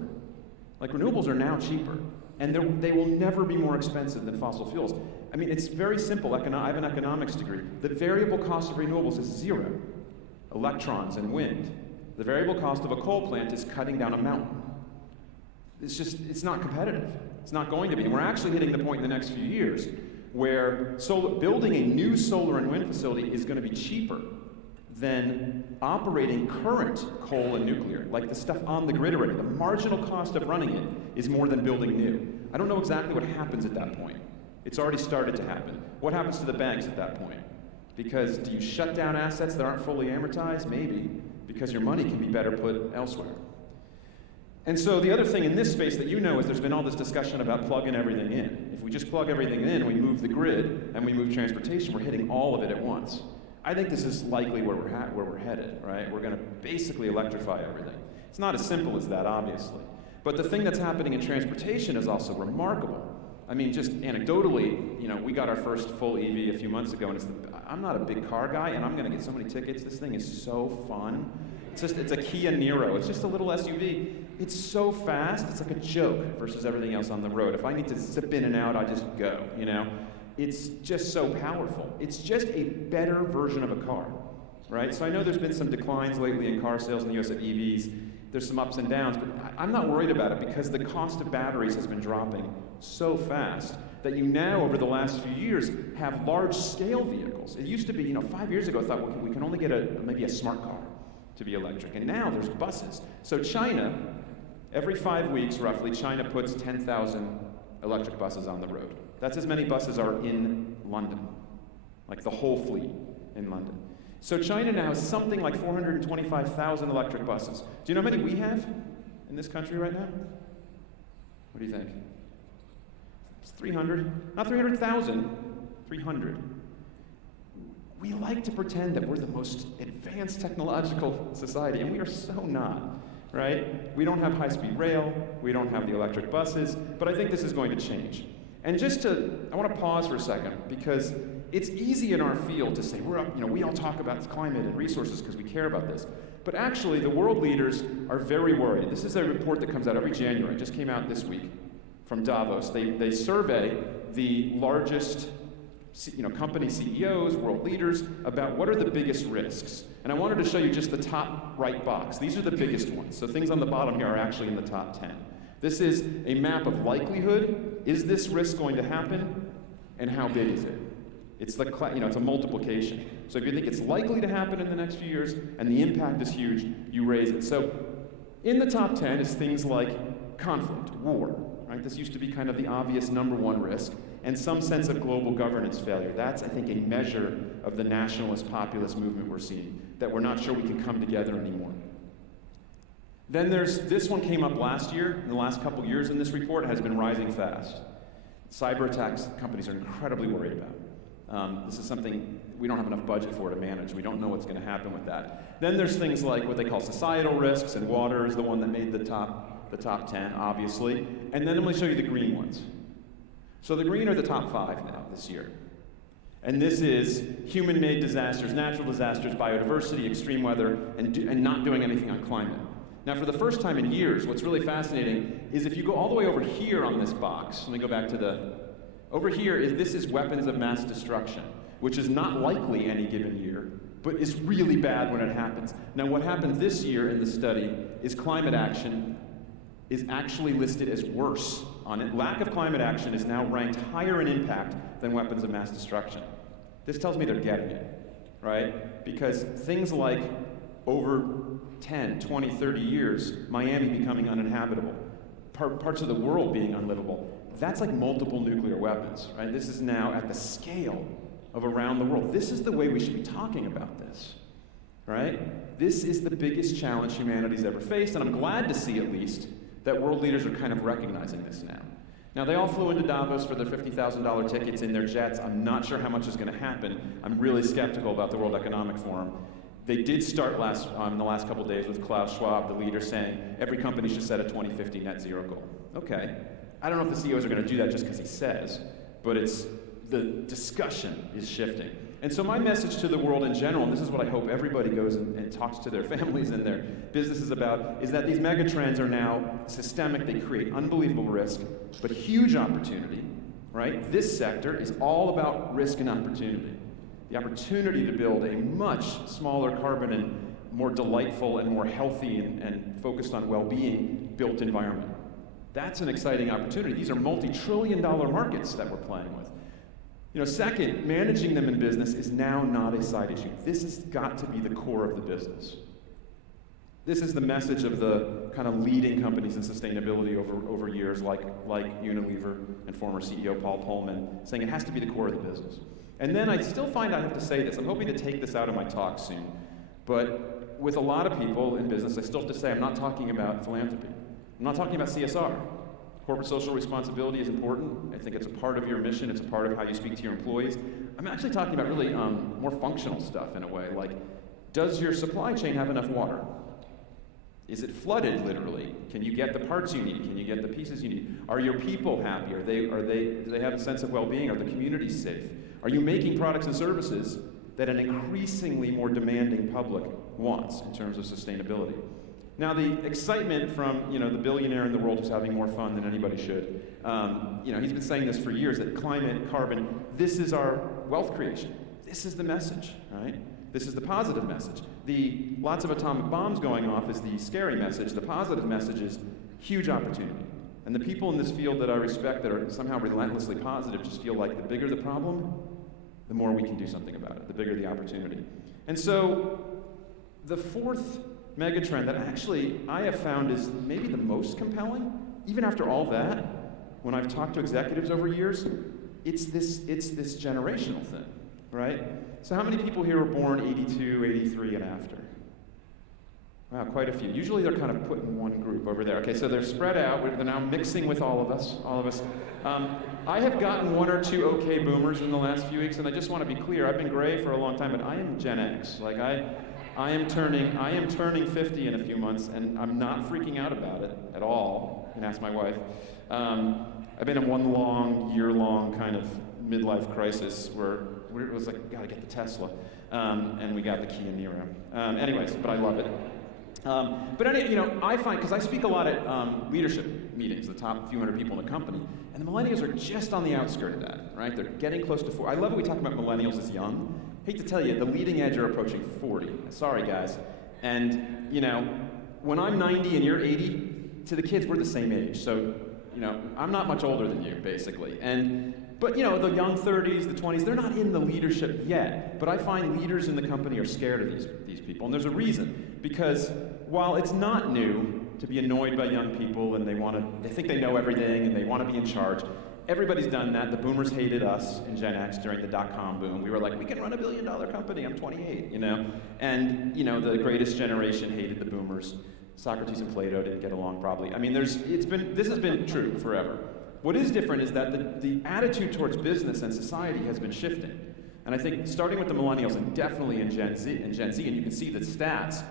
Like, renewables are now cheaper, and they will never be more expensive than fossil fuels. I mean, it's very simple. I have an economics degree. The variable cost of renewables is zero. Electrons and wind. The variable cost of a coal plant is cutting down a mountain. It's not competitive. It's not going to be. And we're actually hitting the point in the next few years where building a new solar and wind facility is going to be cheaper than operating current coal and nuclear, like the stuff on the grid already. The marginal cost of running it is more than building new. I don't know exactly what happens at that point. It's already started to happen. What happens to the banks at that point? Because do you shut down assets that aren't fully amortized? Maybe, because your money can be better put elsewhere. And so the other thing in this space that is there's been all this discussion about plugging everything in. If we just plug everything in, we move the grid, and we move transportation, we're hitting all of it at once. I think this is likely where we're headed, right? We're going to basically electrify everything. It's not as simple as that, obviously. But the thing that's happening in transportation is also remarkable. I mean, just anecdotally, we got our first full EV a few months ago, and I'm not a big car guy, and I'm going to get so many tickets. This thing is so fun. It's a Kia Niro. It's just a little SUV. It's so fast, it's like a joke versus everything else on the road. If I need to zip in and out, I just go, It's just so powerful. It's just a better version of a car, right? So I know there's been some declines lately in car sales in the US of EVs. There's some ups and downs, but I'm not worried about it because the cost of batteries has been dropping so fast that you now, over the last few years, have large-scale vehicles. It used to be, 5 years ago, I thought, well, we can only get maybe a smart car. to be electric. And now there's buses. So China, every 5 weeks roughly, China puts 10,000 electric buses on the road. That's as many buses are in London, like the whole fleet in London. So China now has something like 425,000 electric buses. Do you know how many we have in this country right now? What do you think? It's 300. Not 300,000, 300. We like to pretend that we're the most advanced technological society, and we are so not, right? We don't have high-speed rail, we don't have the electric buses, but I think this is going to change. And I want to pause for a second, because it's easy in our field to say, we all talk about climate and resources because we care about this. But actually, the world leaders are very worried. This is a report that comes out every January, it just came out this week from Davos. They survey the largest company CEOs, world leaders, about what are the biggest risks. And I wanted to show you just the top right box. These are the biggest ones. So things on the bottom here are actually in the top 10. This is a map of likelihood. Is this risk going to happen? And how big is it? It's it's a multiplication. So if you think it's likely to happen in the next few years and the impact is huge, you raise it. So in the top 10 is things like conflict, war, right? This used to be kind of the obvious number one risk, and some sense of global governance failure. That's, I think, a measure of the nationalist populist movement we're seeing, that we're not sure we can come together anymore. Then there's, this one came up last year, in the last couple of years in this report, has been rising fast. Cyber attacks companies are incredibly worried about. This is something we don't have enough budget for to manage. We don't know what's going to happen with that. Then there's things like what they call societal risks, and water is the one that made the top 10, obviously. And then I'm going to show you the green ones. So the green are the top 5 now this year. And this is human-made disasters, natural disasters, biodiversity, extreme weather, and not doing anything on climate. Now, for the first time in years, what's really fascinating is if you go all the way over here on this box, let me go back to over here, this is weapons of mass destruction, which is not likely any given year, but is really bad when it happens. Now, what happened this year in the study is climate action is actually listed as worse on it. Lack of climate action is now ranked higher in impact than weapons of mass destruction. This tells me they're getting it, right? Because things like over 10, 20, 30 years, Miami becoming uninhabitable, parts of the world being unlivable, that's like multiple nuclear weapons, right? This is now at the scale of around the world. This is the way we should be talking about this, right? This is the biggest challenge humanity's ever faced, and I'm glad to see at least that world leaders are kind of recognizing this now. Now, they all flew into Davos for their $50,000 tickets in their jets. I'm not sure how much is going to happen. I'm really skeptical about the World Economic Forum. They did start in the last couple of days with Klaus Schwab, the leader, saying every company should set a 2050 net zero goal. Okay. I don't know if the CEOs are going to do that just because he says, but the discussion is shifting. And so my message to the world in general, and this is what I hope everybody goes and talks to their families and their businesses about, is that these megatrends are now systemic. They create unbelievable risk, but huge opportunity, right? This sector is all about risk and opportunity. The opportunity to build a much smaller carbon and more delightful and more healthy and focused on well-being built environment. That's an exciting opportunity. These are multi-trillion-dollar markets that we're playing with. Second, managing them in business is now not a side issue. This has got to be the core of the business. This is the message of the kind of leading companies in sustainability over years, like Unilever and former CEO Paul Polman, saying it has to be the core of the business. And then I still find I have to say this. I'm hoping to take this out of my talk soon. But with a lot of people in business, I still have to say I'm not talking about philanthropy. I'm not talking about CSR. Corporate social responsibility is important. I think it's a part of your mission. It's a part of how you speak to your employees. I'm actually talking about really more functional stuff in a way. Like, does your supply chain have enough water? Is it flooded, literally? Can you get the parts you need? Can you get the pieces you need? Are your people happy? Do they have a sense of well-being? Are the communities safe? Are you making products and services that an increasingly more demanding public wants in terms of sustainability? Now, the excitement from the billionaire in the world who's having more fun than anybody should, he's been saying this for years, that climate, carbon, this is our wealth creation. This is the message, right? This is the positive message. The lots of atomic bombs going off is the scary message. The positive message is huge opportunity. And the people in this field that I respect that are somehow relentlessly positive just feel like the bigger the problem, the more we can do something about it, the bigger the opportunity. And so the fourth megatrend that actually I have found is maybe the most compelling, even after all that, when I've talked to executives over years, it's this generational thing, right? So how many people here were born 82, 83, and after? Wow, quite a few. Usually they're kind of put in one group over there. Okay, so they're spread out. They're now mixing with all of us. I have gotten one or two okay boomers in the last few weeks, and I just want to be clear. I've been gray for a long time, but I am Gen X. Like I am turning 50 in a few months, and I'm not freaking out about it at all. You can ask my wife. I've been in one year-long kind of midlife crisis where it was like, gotta get the Tesla, and we got the Kia Niro. Anyways, but I love it. I find, because I speak a lot at leadership meetings, the top few hundred people in the company, and the millennials are just on the outskirts of that, right? They're getting close to 40. I love when we talk about millennials as young. Hate to tell you, the leading edge are approaching 40. Sorry, guys. And, when I'm 90 and you're 80, to the kids, we're the same age. So, I'm not much older than you, basically. But the young 30s, the 20s, they're not in the leadership yet. But I find leaders in the company are scared of these people. And there's a reason. Because while it's not new to be annoyed by young people and they think they know everything and they want to be in charge, everybody's done that. The boomers hated us in Gen X during the dot-com boom. We were like, we can run $1 billion company. I'm 28, And, the greatest generation hated the boomers. Socrates and Plato didn't get along probably. I mean, this has been true forever. What is different is that the attitude towards business and society has been shifting. And I think starting with the millennials and definitely in Gen Z, and you can see the stats,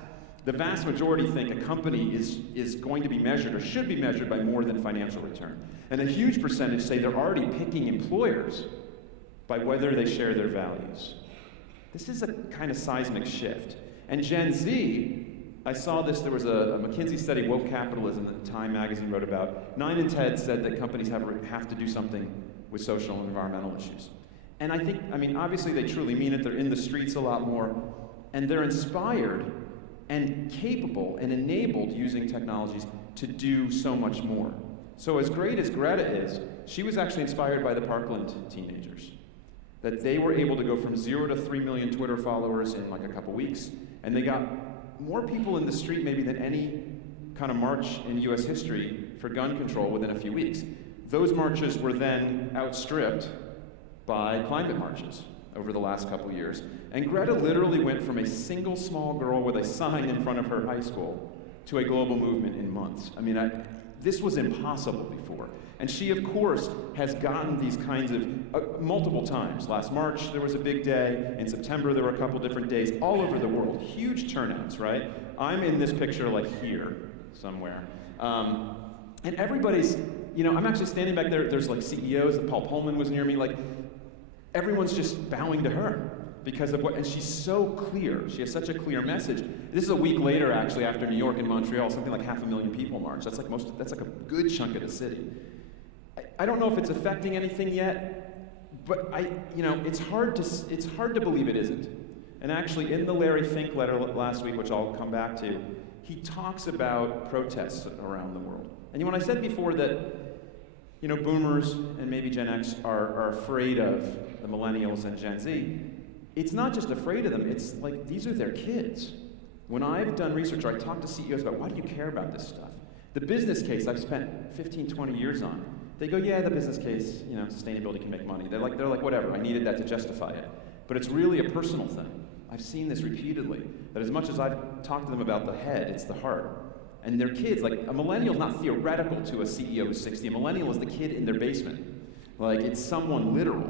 the vast majority think a company is going to be measured or should be measured by more than financial return. And a huge percentage say they're already picking employers by whether they share their values. This is a kind of seismic shift. And Gen Z, I saw this, there was a McKinsey study, Woke Capitalism, that Time magazine wrote about. 9 in 10 said that companies have to do something with social and environmental issues. And I think, obviously they truly mean it. They're in the streets a lot more. And they're inspired and capable and enabled using technologies to do so much more. So as great as Greta is, she was actually inspired by the Parkland teenagers. That they were able to go from 0 to 3 million Twitter followers in like a couple weeks. And they got more people in the street maybe than any kind of march in US history for gun control within a few weeks. Those marches were then outstripped by climate marches over the last couple of years. And Greta literally went from a single small girl with a sign in front of her high school to a global movement in months. This was impossible before. And she, of course, has gotten these kinds of, multiple times. Last March, there was a big day. In September, there were a couple different days all over the world. Huge turnouts, right? I'm in this picture like here somewhere. And everybody's, I'm actually standing back there. There's like CEOs. Paul Pullman was near me. Like, everyone's just bowing to her because of and she's so clear. She has such a clear message. This is a week later, actually, after New York and Montreal, something like 500,000 people marched. That's like a good chunk of the city. I don't know if it's affecting anything yet, but it's hard to believe it isn't. And actually, in the Larry Fink letter last week, which I'll come back to, he talks about protests around the world. And when I said before that, boomers and maybe Gen X are afraid of the millennials and Gen Z, it's not just afraid of them, it's like these are their kids. When I've done research or I talk to CEOs about why do you care about this stuff, the business case I've spent 15, 20 years on, they go, yeah, the business case, sustainability can make money. They're like, whatever, I needed that to justify it. But it's really a personal thing. I've seen this repeatedly, that as much as I've talked to them about the head, it's the heart. And their kids, like a millennial is not theoretical to a CEO who's 60. A millennial is the kid in their basement. Like it's someone literal.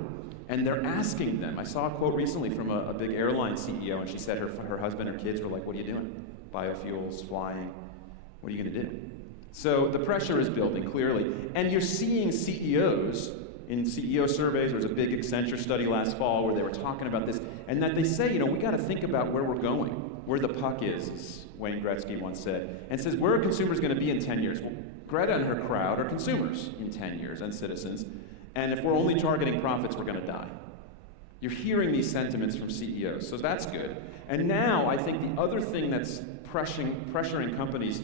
And they're asking them. I saw a quote recently from a big airline CEO, and she said her husband and kids were like, what are you doing? Biofuels, flying, what are you gonna do? So the pressure is building, clearly. And you're seeing CEOs, in CEO surveys, there was a big Accenture study last fall where they were talking about this, and that they say, we gotta think about where we're going, where the puck is, as Wayne Gretzky once said, and says, where are consumers gonna be in 10 years? Well, Greta and her crowd are consumers in 10 years, and citizens, and if we're only targeting profits, we're gonna die. You're hearing these sentiments from CEOs, so that's good. And now, I think the other thing that's pressuring companies,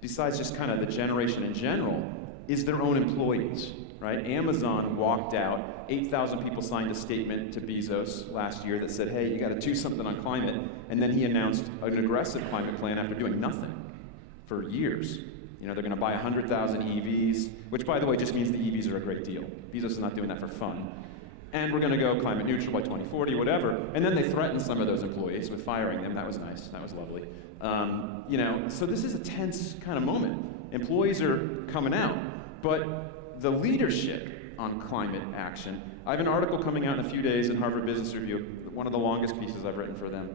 besides just kind of the generation in general, is their own employees. right? Amazon walked out, 8,000 people signed a statement to Bezos last year that said, hey, you got to do something on climate, and then he announced an aggressive climate plan after doing nothing for years. You know, they're going to buy 100,000 EVs, which, by the way, just means the EVs are a great deal. Bezos is not doing that for fun. And we're going to go climate neutral by 2040, whatever. And then they threatened some of those employees with firing them. That was nice. That was lovely. You know, so this is a tense kind of moment. Employees are coming out. But the leadership on climate action, I have an article coming out in a few days in Harvard Business Review, one of the longest pieces I've written for them.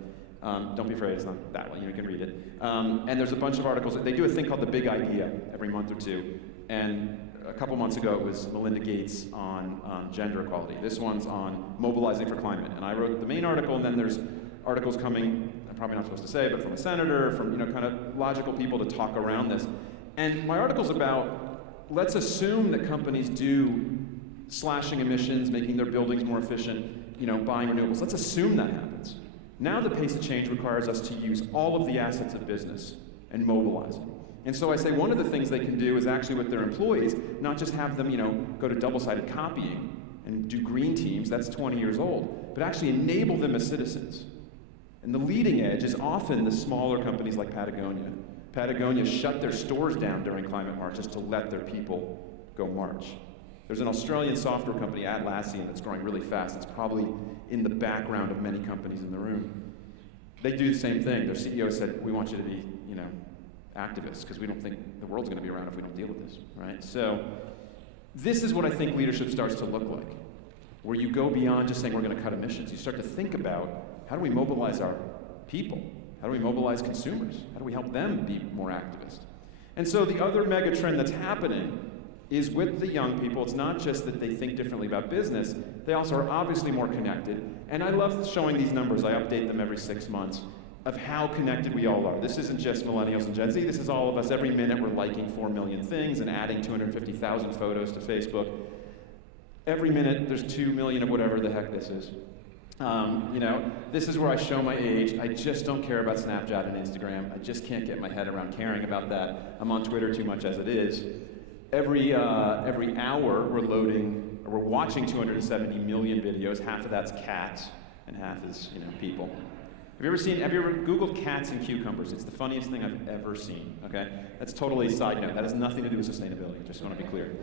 Don't be afraid, it's not that one, you can read it. And there's a bunch of articles. They do a thing called The Big Idea every month or two. And a couple months ago, it was Melinda Gates on gender equality. This one's on mobilizing for climate. And I wrote the main article, and then there's articles coming, I'm probably not supposed to say, but from a senator, from, you know, kind of logical people to talk around this. And my article's about, let's assume that companies do slashing emissions, making their buildings more efficient, you know, buying renewables. Let's assume that happens. Now the pace of change requires us to use all of the assets of business and mobilize them. And so I say one of the things they can do is actually with their employees, not just have them, you know, go to double-sided copying and do green teams, that's 20 years old, but actually enable them as citizens. And the leading edge is often the smaller companies like Patagonia. Patagonia shut their stores down during climate marches to let their people go march. There's an Australian software company, Atlassian, that's growing really fast. It's probably in the background of many companies in the room. They do the same thing. Their CEO said, we want you to be, you know, activists, because we don't think the world's going to be around if we don't deal with this, right? So this is what I think leadership starts to look like, where you go beyond just saying we're going to cut emissions. You start to think about, how do we mobilize our people? How do we mobilize consumers? How do we help them be more activist? And so the other mega trend that's happening is with the young people, it's not just that they think differently about business, they also are obviously more connected. And I love showing these numbers, I update them every 6 months, of how connected we all are. This isn't just millennials and Gen Z, this is all of us. Every minute we're liking 4 million things and adding 250,000 photos to Facebook. Every minute there's 2 million of whatever the heck this is. You know, this is where I show my age. I just don't care about Snapchat and Instagram. I just can't get my head around caring about that. I'm on Twitter too much as it is. Every hour we're watching 270 million videos. Half of that's cats, and half is, you know, people. Have you ever Googled cats and cucumbers? It's the funniest thing I've ever seen, okay? That's totally a side note. That has nothing to do with sustainability, just want to be clear.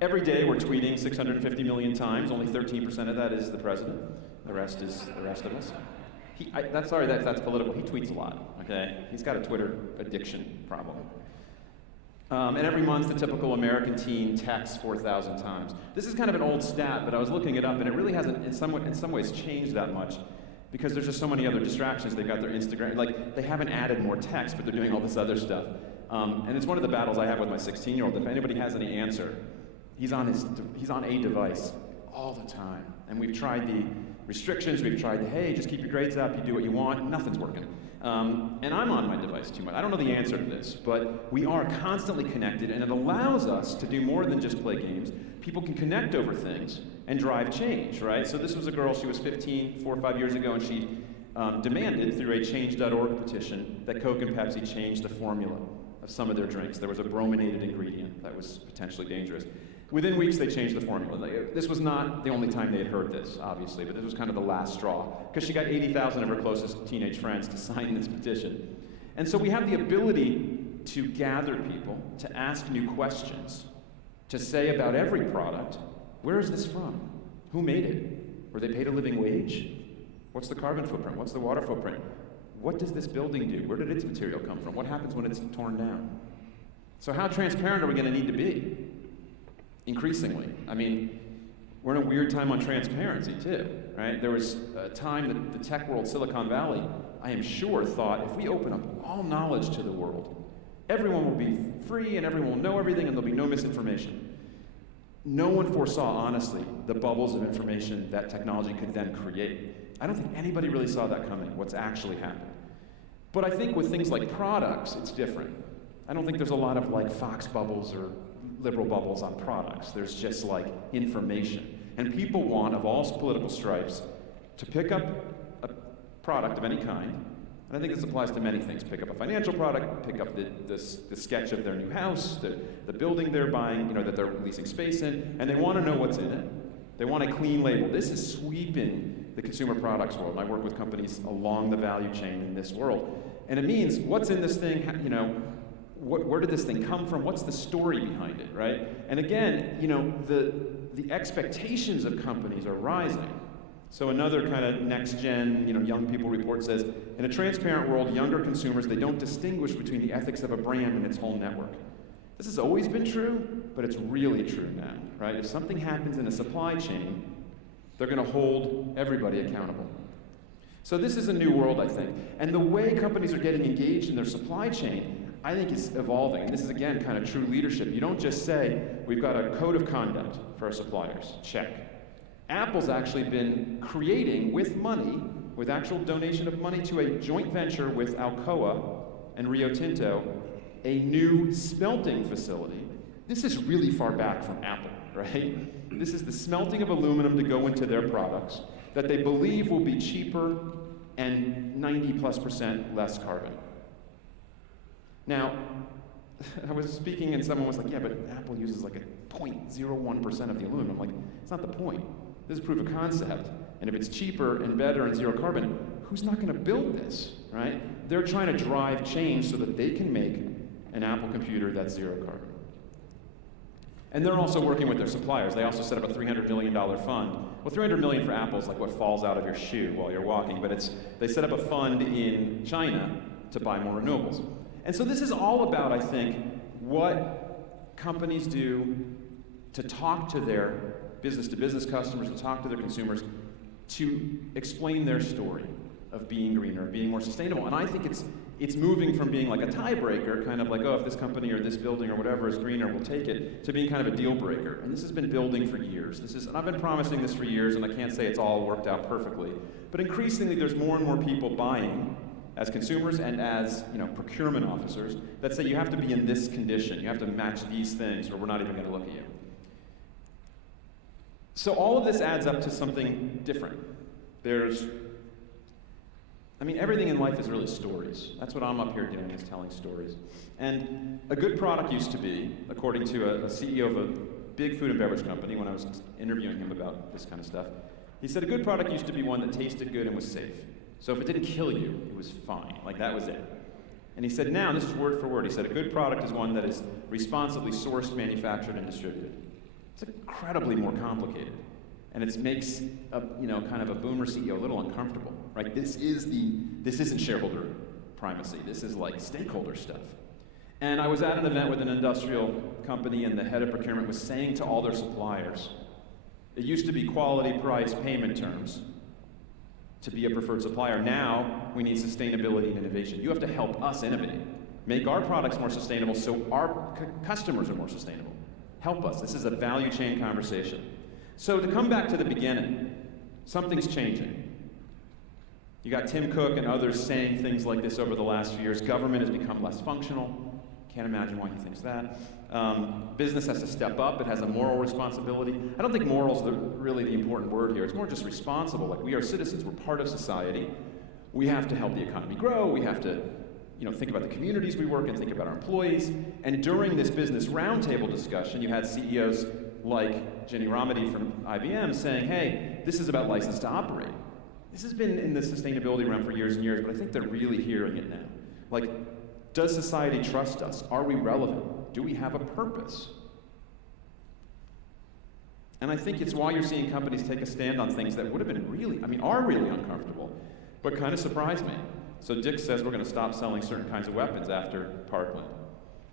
Every day we're tweeting 650 million times. Only 13% of that is the president. The rest is the rest of us. That's political. He tweets a lot, okay? He's got a Twitter addiction problem. And every month, the typical American teen texts 4,000 times. This is kind of an old stat, but I was looking it up, and it really hasn't, in some ways, changed that much, because there's just so many other distractions. They've got their Instagram, like, they haven't added more text, but they're doing all this other stuff. And it's one of the battles I have with my 16-year-old. If anybody has any answer, he's on a device all the time. And we've tried the restrictions, we've tried the, hey, just keep your grades up, you do what you want, nothing's working. And I'm on my device too much. I don't know the answer to this, but we are constantly connected, and it allows us to do more than just play games. People can connect over things and drive change, right? So this was a girl, she was 15, 4 or 5 years ago, and she demanded through a Change.org petition that Coke and Pepsi change the formula of some of their drinks. There was a brominated ingredient that was potentially dangerous. Within weeks, they changed the formula. This was not the only time they had heard this, obviously, but this was kind of the last straw, because she got 80,000 of her closest teenage friends to sign this petition. And so we have the ability to gather people, to ask new questions, to say about every product, where is this from? Who made it? Were they paid a living wage? What's the carbon footprint? What's the water footprint? What does this building do? Where did its material come from? What happens when it's torn down? So how transparent are we going to need to be? Increasingly. I mean, we're in a weird time on transparency too, right? There was a time that the tech world, Silicon Valley, I am sure thought if we open up all knowledge to the world, everyone will be free and everyone will know everything and there'll be no misinformation. No one foresaw, honestly, the bubbles of information that technology could then create. I don't think anybody really saw that coming, what's actually happened. But I think with things like products, it's different. I don't think there's a lot of like Fox bubbles or liberal bubbles on products. There's just like information. And people want, of all political stripes, to pick up a product of any kind, And I think this applies to many things. Pick up a financial product, pick up the sketch of their new house, the building they're buying, that they're leasing space in, and they want to know what's in it. They want a clean label. This is sweeping the consumer products world. I work with companies along the value chain in this world. And it means, what's in this thing, where did this thing come from? What's the story behind it, right? And again, the expectations of companies are rising. So another kind of next-gen, young people report says, in a transparent world, younger consumers, they don't distinguish between the ethics of a brand and its whole network. This has always been true, but it's really true now, right? If something happens in a supply chain, they're going to hold everybody accountable. So this is a new world, I think. And the way companies are getting engaged in their supply chain, I think, is evolving. And this is, again, kind of true leadership. You don't just say, we've got a code of conduct for our suppliers. Check. Apple's actually been creating, with money, with actual donation of money to a joint venture with Alcoa and Rio Tinto, a new smelting facility. This is really far back from Apple, right? This is the smelting of aluminum to go into their products that they believe will be cheaper and 90+% less carbon. Now, I was speaking and someone was like, yeah, but Apple uses like a 0.01% of the aluminum. I'm like, it's not the point. This is proof of concept. And if it's cheaper and better and zero carbon, who's not going to build this, right? They're trying to drive change so that they can make an Apple computer that's zero carbon. And they're also working with their suppliers. They also set up a $300 million fund. Well, $300 million for Apple is like what falls out of your shoe while you're walking, but they set up a fund in China to buy more renewables. And so this is all about, I think, what companies do to talk to their business-to-business customers, to talk to their consumers, to explain their story of being greener, of being more sustainable. And I think it's moving from being like a tiebreaker, kind of like, oh, if this company or this building or whatever is greener, we'll take it, to being kind of a deal breaker. And this has been building for years. And I've been promising this for years, and I can't say it's all worked out perfectly. But increasingly, there's more and more people buying as consumers and as procurement officers that say you have to be in this condition, you have to match these things, or we're not even going to look at you. So all of this adds up to something different. Everything in life is really stories. That's what I'm up here doing, is telling stories. And a good product used to be, according to a CEO of a big food and beverage company, when I was interviewing him about this kind of stuff, he said a good product used to be one that tasted good and was safe. So if it didn't kill you, it was fine. Like, that was it. And he said now, and this is word for word, he said a good product is one that is responsibly sourced, manufactured, and distributed. It's incredibly more complicated. And it makes kind of a boomer CEO a little uncomfortable, right? This isn't shareholder primacy. This is like stakeholder stuff. And I was at an event with an industrial company, and the head of procurement was saying to all their suppliers, it used to be quality, price, payment terms to be a preferred supplier. Now we need sustainability and innovation. You have to help us innovate. Make our products more sustainable so our customers are more sustainable. Help us. This is a value chain conversation. So to come back to the beginning, something's changing. You got Tim Cook and others saying things like this over the last few years. Government has become less functional. Can't imagine why he thinks that. Business has to step up. It has a moral responsibility. I don't think moral is really the important word here. It's more just responsible. Like, we are citizens. We're part of society. We have to help the economy grow. We have to think about the communities we work in, think about our employees. And during this business roundtable discussion, you had CEOs like Ginny Rometty from IBM saying, hey, this is about license to operate. This has been in the sustainability realm for years and years, but I think they're really hearing it now. Like, does society trust us? Are we relevant? Do we have a purpose? And I think it's why you're seeing companies take a stand on things that would have been are really uncomfortable, but kind of surprised me. So Dick says we're going to stop selling certain kinds of weapons after Parkland,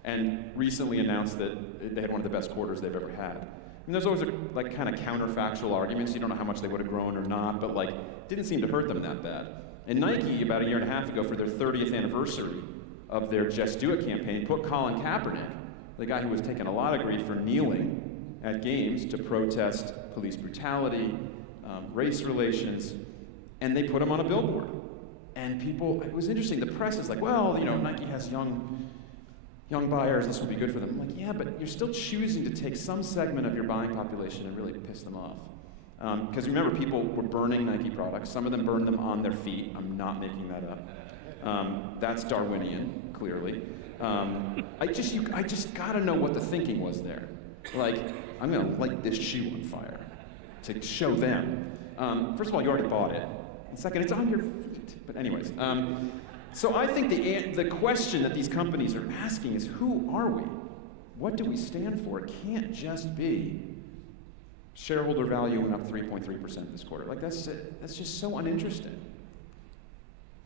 and recently announced that they had one of the best quarters they've ever had. And there's always kind of counterfactual arguments. You don't know how much they would have grown or not, but didn't seem to hurt them that bad. And Nike, about a year and a half ago, for their 30th anniversary of their Just Do It campaign, put Colin Kaepernick, the guy who was taking a lot of grief for kneeling at games to protest police brutality, race relations, and they put him on a billboard. And it was interesting, the press is like, well, Nike has young buyers, this will be good for them. I'm like, yeah, but you're still choosing to take some segment of your buying population and really piss them off. Because remember, people were burning Nike products. Some of them burned them on their feet. I'm not making that up. That's Darwinian, clearly. I just gotta know what the thinking was there. Like, I'm gonna light this shoe on fire to show them. First of all, you already bought it. And second, it's on your feet. But anyways, so I think the question that these companies are asking is, who are we? What do we stand for? It can't just be shareholder value went up 3.3% this quarter. Like, that's just so uninteresting.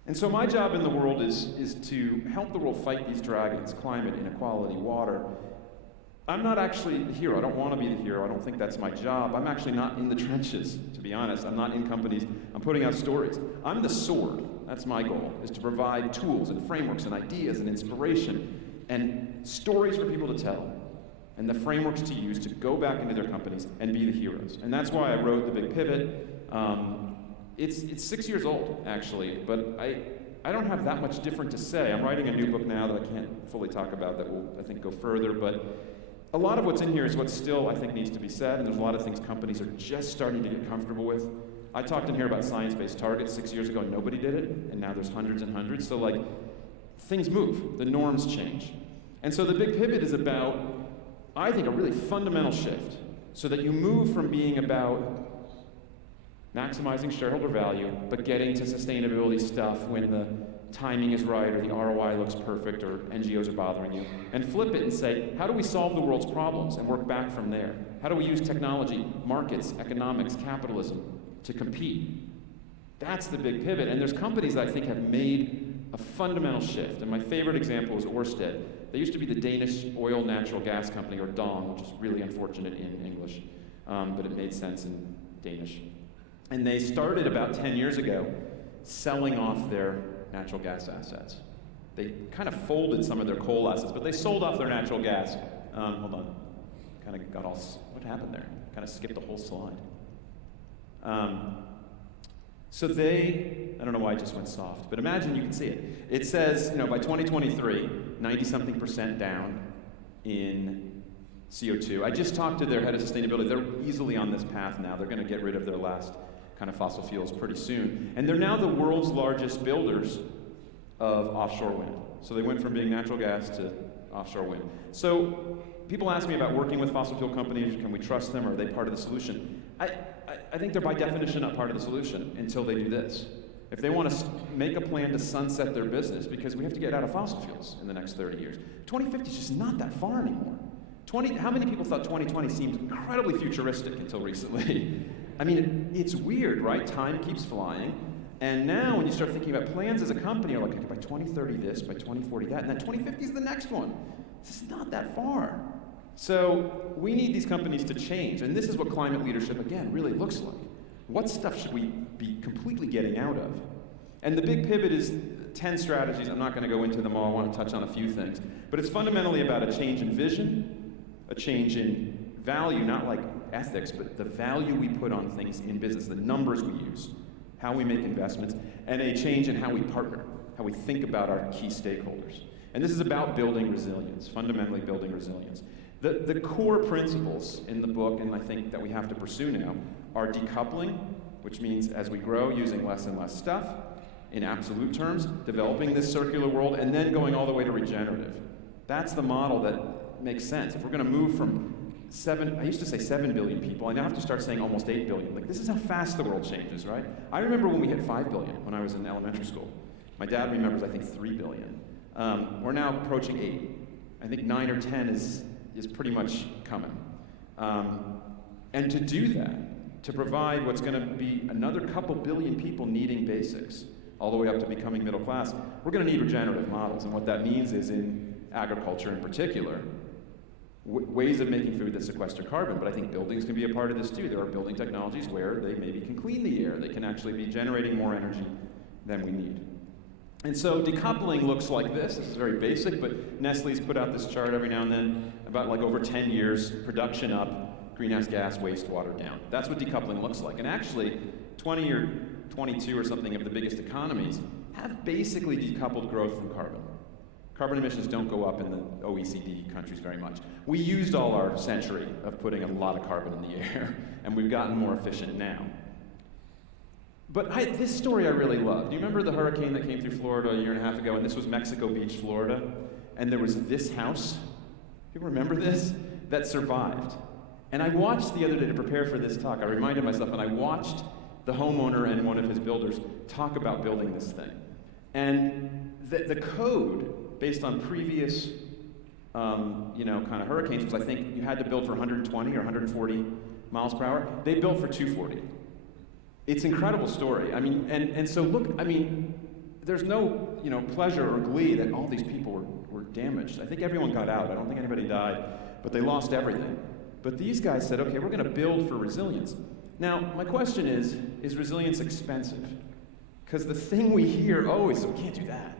And so my job in the world is to help the world fight these dragons: climate, inequality, water. I'm not actually the hero. I don't want to be the hero. I don't think that's my job. I'm actually not in the trenches, to be honest. I'm not in companies. I'm putting out stories. I'm the sword. That's my goal, is to provide tools and frameworks and ideas and inspiration and stories for people to tell, and the frameworks to use to go back into their companies and be the heroes. And that's why I wrote The Big Pivot. It's 6 years old, actually, but I don't have that much different to say. I'm writing a new book now that I can't fully talk about that will, I think, go further, but a lot of what's in here is what still, I think, needs to be said, and there's a lot of things companies are just starting to get comfortable with. I talked in here about science-based targets 6 years ago, and nobody did it, and now there's hundreds and hundreds. So, like, things move. The norms change. And so the Big Pivot is about, I think, a really fundamental shift, so that you move from being about maximizing shareholder value, but getting to sustainability stuff when the timing is right, or the ROI looks perfect, or NGOs are bothering you, and flip it and say, how do we solve the world's problems, and work back from there? How do we use technology, markets, economics, capitalism to compete? That's the Big Pivot, and there's companies that I think have made a fundamental shift, and my favorite example is Ørsted. They used to be the Danish oil natural gas company, or DONG, which is really unfortunate in English, but it made sense in Danish. And they started about 10 years ago selling off their natural gas assets. They kind of folded some of their coal assets, but they sold off their natural gas. Hold on. Kind of got all, what happened there? Kind of skipped the whole slide. So they, I don't know why I just went soft, but imagine you can see it. It says, by 2023, 90-something% down in CO2. I just talked to their head of sustainability. They're easily on this path now. They're going to get rid of their last kind of fossil fuels pretty soon. And they're now the world's largest builders of offshore wind. So they went from being natural gas to offshore wind. So people ask me about working with fossil fuel companies. Can we trust them? Are they part of the solution? I think they're by definition not part of the solution until they do this. If they want to make a plan to sunset their business, because we have to get out of fossil fuels in the next 30 years. 2050 is just not that far anymore. How many people thought 2020 seemed incredibly futuristic until recently? I mean, it's weird, right? Time keeps flying. And now when you start thinking about plans as a company, you're like, okay, by 2030 this, by 2040 that, and then 2050 is the next one. This is not that far. So we need these companies to change, and this is what climate leadership, again, really looks like. What stuff should we be completely getting out of? And the Big Pivot is 10 strategies. I'm not going to go into them all. I want to touch on a few things. But it's fundamentally about a change in vision, a change in value, not like ethics, but the value we put on things in business, the numbers we use, how we make investments, and a change in how we partner, how we think about our key stakeholders. And this is about building resilience, fundamentally building resilience. The core principles in the book, and I think that we have to pursue now, are decoupling, which means as we grow, using less and less stuff, in absolute terms, developing this circular world, and then going all the way to regenerative. That's the model that makes sense. If we're going to move from I used to say 7 billion people, I now have to start saying almost 8 billion. Like, this is how fast the world changes, right? I remember when we hit 5 billion when I was in elementary school. My dad remembers, I think, 3 billion. We're now approaching 8. I think 9 or 10 is pretty much coming. And to do that, to provide what's going to be another couple billion people needing basics, all the way up to becoming middle class, we're going to need regenerative models. And what that means is, in agriculture in particular, ways of making food that sequester carbon, but I think buildings can be a part of this too. There are building technologies where they maybe can clean the air. They can actually be generating more energy than we need. And so decoupling looks like this. This is very basic, but Nestle's put out this chart every now and then about, like, over 10 years, production up, greenhouse gas, wastewater down. That's what decoupling looks like. And actually, 20 or 22 or something of the biggest economies have basically decoupled growth from carbon. Carbon emissions don't go up in the OECD countries very much. We used all our century of putting a lot of carbon in the air, and we've gotten more efficient now. But this story I really love. Do you remember the hurricane that came through Florida a year and a half ago, and this was Mexico Beach, Florida? And there was this house, people remember this? That survived. And I watched the other day to prepare for this talk, I reminded myself, and I watched the homeowner and one of his builders talk about building this thing. And the code, based on previous kind of hurricanes, was I think you had to build for 120 or 140 miles per hour. They built for 240. It's an incredible story. I mean, and so look, I mean, there's no, pleasure or glee that all these people were damaged. I think everyone got out. I don't think anybody died, but they lost everything. But these guys said, okay, we're going to build for resilience. Now, my question is resilience expensive? Because the thing we hear always is, we can't do that.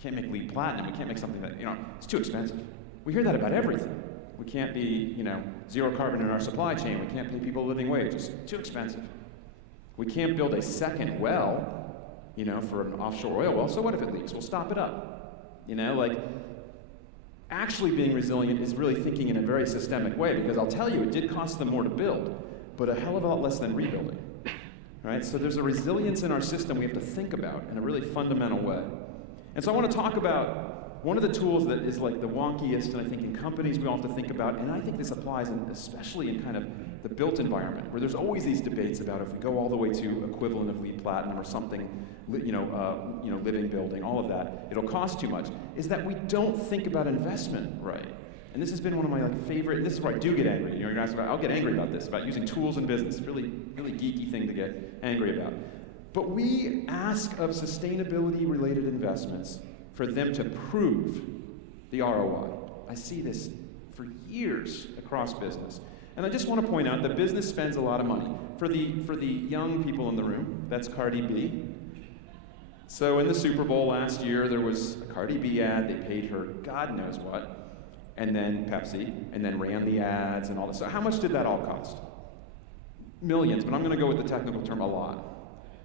Can't make LEED Platinum. We can't make something that, it's too expensive. We hear that about everything. We can't be, zero carbon in our supply chain. We can't pay people a living wage. It's too expensive. We can't build a second well, for an offshore oil well. So what if it leaks? We'll stop it up. Actually being resilient is really thinking in a very systemic way, because I'll tell you, it did cost them more to build, but a hell of a lot less than rebuilding. Right? So there's a resilience in our system we have to think about in a really fundamental way. And so I want to talk about one of the tools that is like the wonkiest, and I think in companies we all have to think about, and I think this applies especially in kind of the built environment, where there's always these debates about if we go all the way to equivalent of LEED Platinum or something, living building, all of that, it'll cost too much, is that we don't think about investment right. And this has been one of my favorite, this is where I do get angry. You're gonna ask about, I'll get angry about this, about using tools in business, really, really geeky thing to get angry about. But we ask of sustainability-related investments for them to prove the ROI. I see this for years across business. And I just want to point out that business spends a lot of money. For the young people in the room, that's Cardi B. So in the Super Bowl last year, there was a Cardi B ad. They paid her God knows what, and then Pepsi, and then ran the ads and all this. So how much did that all cost? Millions, but I'm going to go with the technical term, a lot.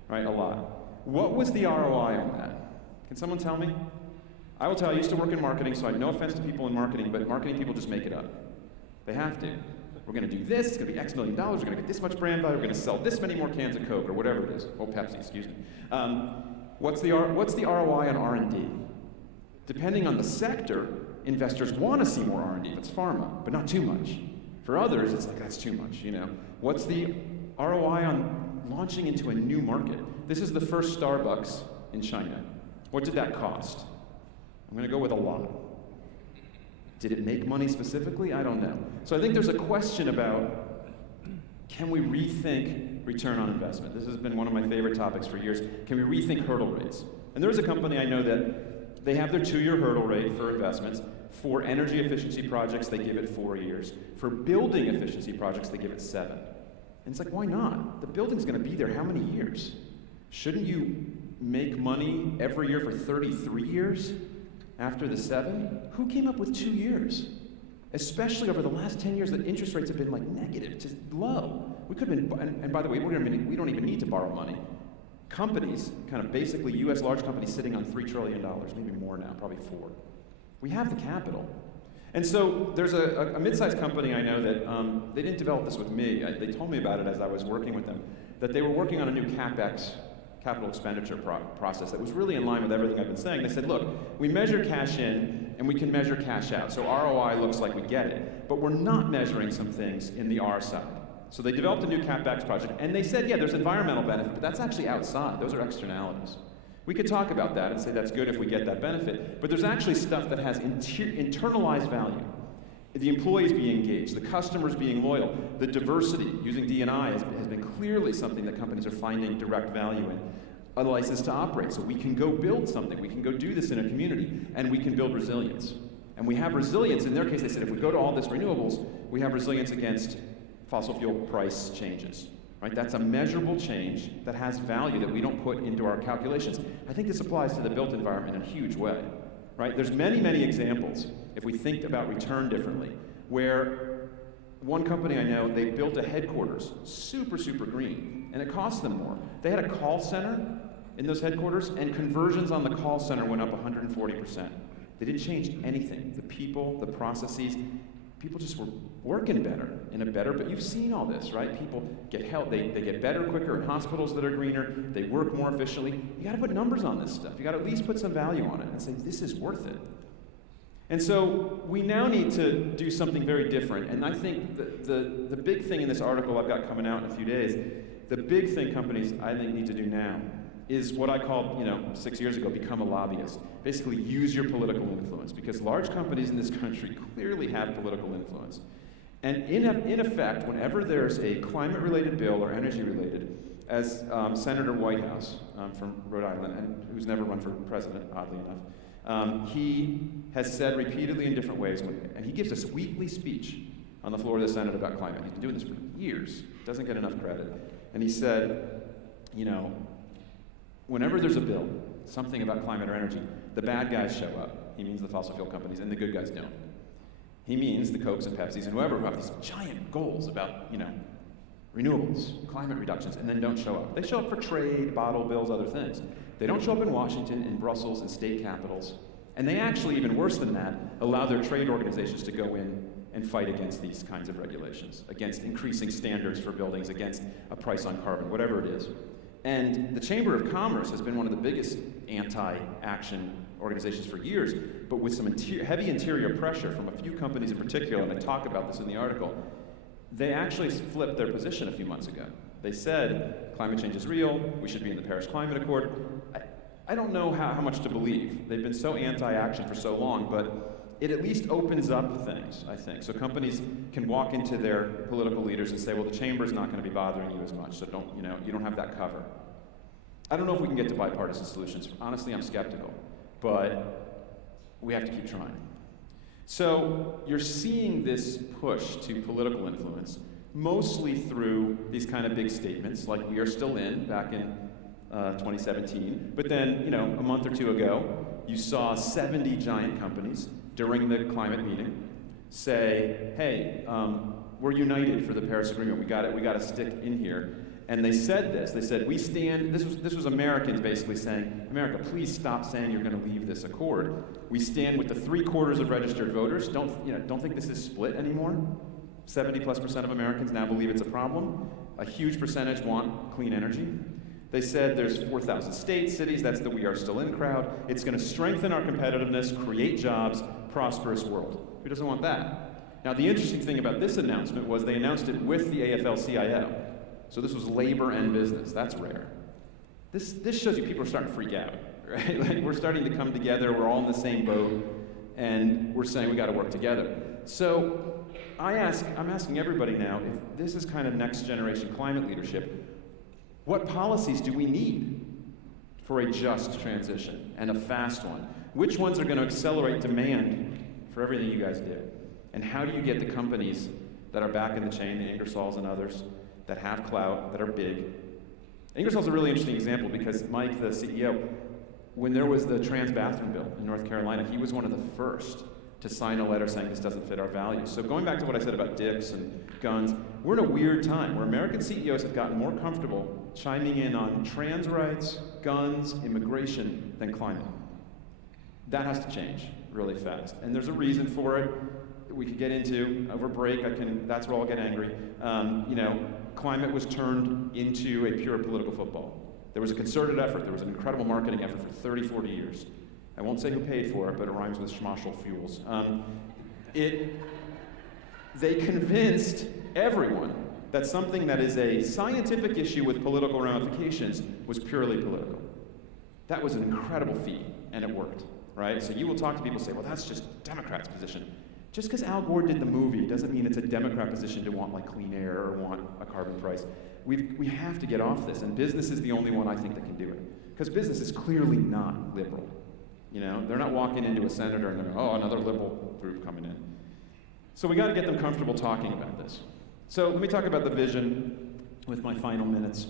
Right, a lot. What was the ROI on that? Can someone tell me? I will tell you, I used to work in marketing, so I have no offense to people in marketing, but marketing people just make it up. They have to. We're going to do this, it's going to be X million dollars, we're going to get this much brand value, we're going to sell this many more cans of Coke, or whatever it is. Oh, Pepsi, excuse me. What's the ROI on R&D? Depending on the sector, investors want to see more R&D if it's pharma, but not too much. For others, it's like, that's too much, What's the ROI on launching into a new market? This is the first Starbucks in China. What did that cost? I'm going to go with a lot. Did it make money specifically? I don't know. So I think there's a question about, can we rethink return on investment? This has been one of my favorite topics for years. Can we rethink hurdle rates? And there's a company I know that they have their 2-year hurdle rate for investments. For energy efficiency projects, they give it 4 years. For building efficiency projects, they give it 7. And it's like, why not? The building's going to be there how many years? Shouldn't you make money every year for 33 years after the 7? Who came up with 2 years? Especially over the last 10 years that interest rates have been negative, just low. We could have been, and by the way, we don't even need to borrow money. Companies, kind of basically US large companies sitting on $3 trillion, maybe more now, probably 4. We have the capital. And so there's a mid-sized company I know that, they didn't develop this with me. They told me about it as I was working with them, that they were working on a new CapEx, capital expenditure process that was really in line with everything I've been saying. They said, look, we measure cash in and we can measure cash out. So ROI looks like we get it, but we're not measuring some things in the R side. So they developed a new CapEx project, and they said, yeah, there's environmental benefit, but that's actually outside. Those are externalities. We could talk about that and say that's good if we get that benefit, but there's actually stuff that has internalized value. The employees being engaged, the customers being loyal, the diversity, using D&I has been clearly something that companies are finding direct value in. A license to operate, so we can go build something, we can go do this in a community, and we can build resilience. And we have resilience, in their case they said if we go to all this renewables, we have resilience against fossil fuel price changes. Right? That's a measurable change that has value that we don't put into our calculations. I think this applies to the built environment in a huge way. Right? There's many, many examples, if we think about return differently, where one company I know, they built a headquarters, super, super green, and it cost them more. They had a call center in those headquarters, and conversions on the call center went up 140%. They didn't change anything. The people, the processes, people just were working better, but you've seen all this, right? People get help, they get better quicker in hospitals that are greener, they work more efficiently. You gotta put numbers on this stuff. You gotta at least put some value on it and say, this is worth it. And so we now need to do something very different. And I think the big thing in this article I've got coming out in a few days, the big thing companies I think need to do now is what I called, 6 years ago, become a lobbyist. Basically use your political influence, because large companies in this country clearly have political influence. And in effect, whenever there's a climate-related bill or energy-related, as Senator Whitehouse from Rhode Island, and who's never run for president, oddly enough, he has said repeatedly in different ways, and he gives this weekly speech on the floor of the Senate about climate. He's been doing this for years, doesn't get enough credit. And he said, whenever there's a bill, something about climate or energy, the bad guys show up. He means the fossil fuel companies, and the good guys don't. He means the Cokes and Pepsis and whoever who have these giant goals about, renewables, climate reductions, and then don't show up. They show up for trade, bottle bills, other things. They don't show up in Washington, in Brussels, in state capitals. And they actually, even worse than that, allow their trade organizations to go in and fight against these kinds of regulations, against increasing standards for buildings, against a price on carbon, whatever it is. And the Chamber of Commerce has been one of the biggest anti-action organizations for years, but with some heavy interior pressure from a few companies in particular, and I talk about this in the article, they actually flipped their position a few months ago. They said, climate change is real, we should be in the Paris Climate Accord. I don't know how much to believe. They've been so anti-action for so long, but it at least opens up things, I think. So companies can walk into their political leaders and say, well, the chamber's not going to be bothering you as much, so you don't have that cover. I don't know if we can get to bipartisan solutions. Honestly, I'm skeptical, but we have to keep trying. So you're seeing this push to political influence, mostly through these kind of big statements, like we are still in, back in 2017. But then, a month or two ago, you saw 70 giant companies during the climate meeting say, hey, we're united for the Paris Agreement. We got to stick in here. And they said this. They said, we stand, this was Americans basically saying, America, please stop saying you're going to leave this accord. We stand with the 3/4 of registered voters. Don't think this is split anymore. 70+% of Americans now believe it's a problem. A huge percentage want clean energy. They said there's 4,000 states, cities, that's the We Are Still In crowd. It's going to strengthen our competitiveness, create jobs, prosperous world. Who doesn't want that? Now, the interesting thing about this announcement was they announced it with the AFL-CIO. So this was labor and business. That's rare. This shows you people are starting to freak out, right? Like we're starting to come together. We're all in the same boat, and we're saying we got to work together. So I'm asking everybody now, if this is kind of next generation climate leadership, what policies do we need for a just transition and a fast one? Which ones are going to accelerate demand for everything you guys do? And how do you get the companies that are back in the chain, the Ingersolls and others, that have clout, that are big? Ingersoll's a really interesting example because Mike, the CEO, when there was the trans bathroom bill in North Carolina, he was one of the first to sign a letter saying this doesn't fit our values. So going back to what I said about dicks and guns, we're in a weird time where American CEOs have gotten more comfortable chiming in on trans rights, guns, immigration than climate. That has to change really fast. And there's a reason for it. We could get into over break. That's where I'll get angry. Climate was turned into a pure political football. There was a concerted effort. There was an incredible marketing effort for 30, 40 years. I won't say who paid for it, but it rhymes with Schmoshel Fuels. They convinced everyone that something that is a scientific issue with political ramifications was purely political. That was an incredible feat, and it worked, right? So you will talk to people and say, well, that's just Democrats' position. Just because Al Gore did the movie doesn't mean it's a Democrat position to want like clean air or want a carbon price. We have to get off this, and business is the only one I think that can do it. Because business is clearly not liberal. They're not walking into a senator and they're going, oh, another liberal group coming in. So we got to get them comfortable talking about this. So let me talk about the vision with my final minutes.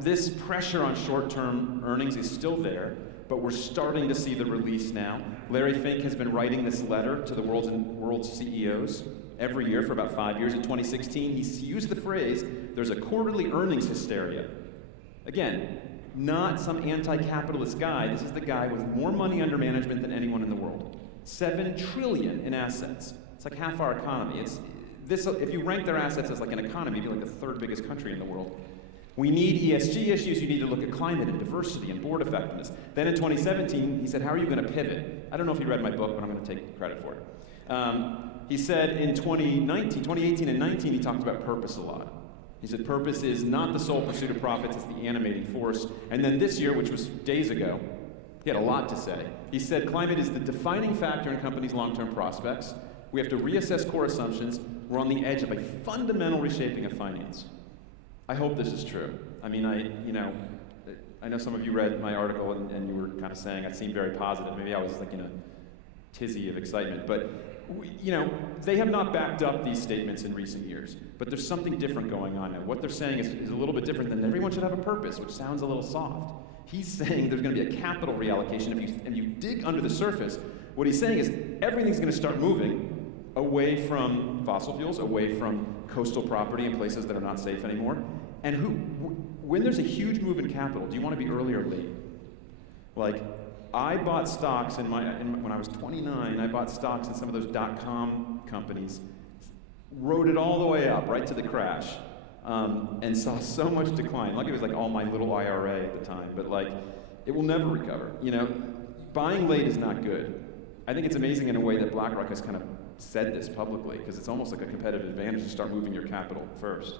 This pressure on short-term earnings is still there, but we're starting to see the release now. Larry Fink has been writing this letter to the world's CEOs every year for about 5 years. In 2016, he used the phrase, there's a quarterly earnings hysteria. Again, not some anti-capitalist guy. This is the guy with more money under management than anyone in the world. $7 trillion in assets. It's like half our economy. If you rank their assets as like an economy, it'd be like the third biggest country in the world. We need ESG issues. You need to look at climate and diversity and board effectiveness. Then in 2017, he said, how are you going to pivot? I don't know if he read my book, but I'm going to take credit for it. He said in 2018 and 19, he talked about purpose a lot. He said purpose is not the sole pursuit of profits, it's the animating force. And then this year, which was days ago, he had a lot to say. He said climate is the defining factor in companies' long-term prospects. We have to reassess core assumptions. We're on the edge of a fundamental reshaping of finance. I hope this is true. I mean, I know some of you read my article and you were kind of saying I seemed very positive. Maybe I was like in a tizzy of excitement. But, they have not backed up these statements in recent years. But there's something different going on now. What they're saying is a little bit different than everyone should have a purpose, which sounds a little soft. He's saying there's going to be a capital reallocation. If you dig under the surface, what he's saying is everything's going to start moving away from fossil fuels, away from coastal property in places that are not safe anymore. And when there's a huge move in capital, do you want to be early or late? Like, I bought stocks when I was 29, I bought stocks in some of those dot-com companies, rode it all the way up, right to the crash, and saw so much decline. Like it was like all my little IRA at the time, but like, it will never recover. Buying late is not good. I think it's amazing in a way that BlackRock has kind of said this publicly, because it's almost like a competitive advantage to start moving your capital first.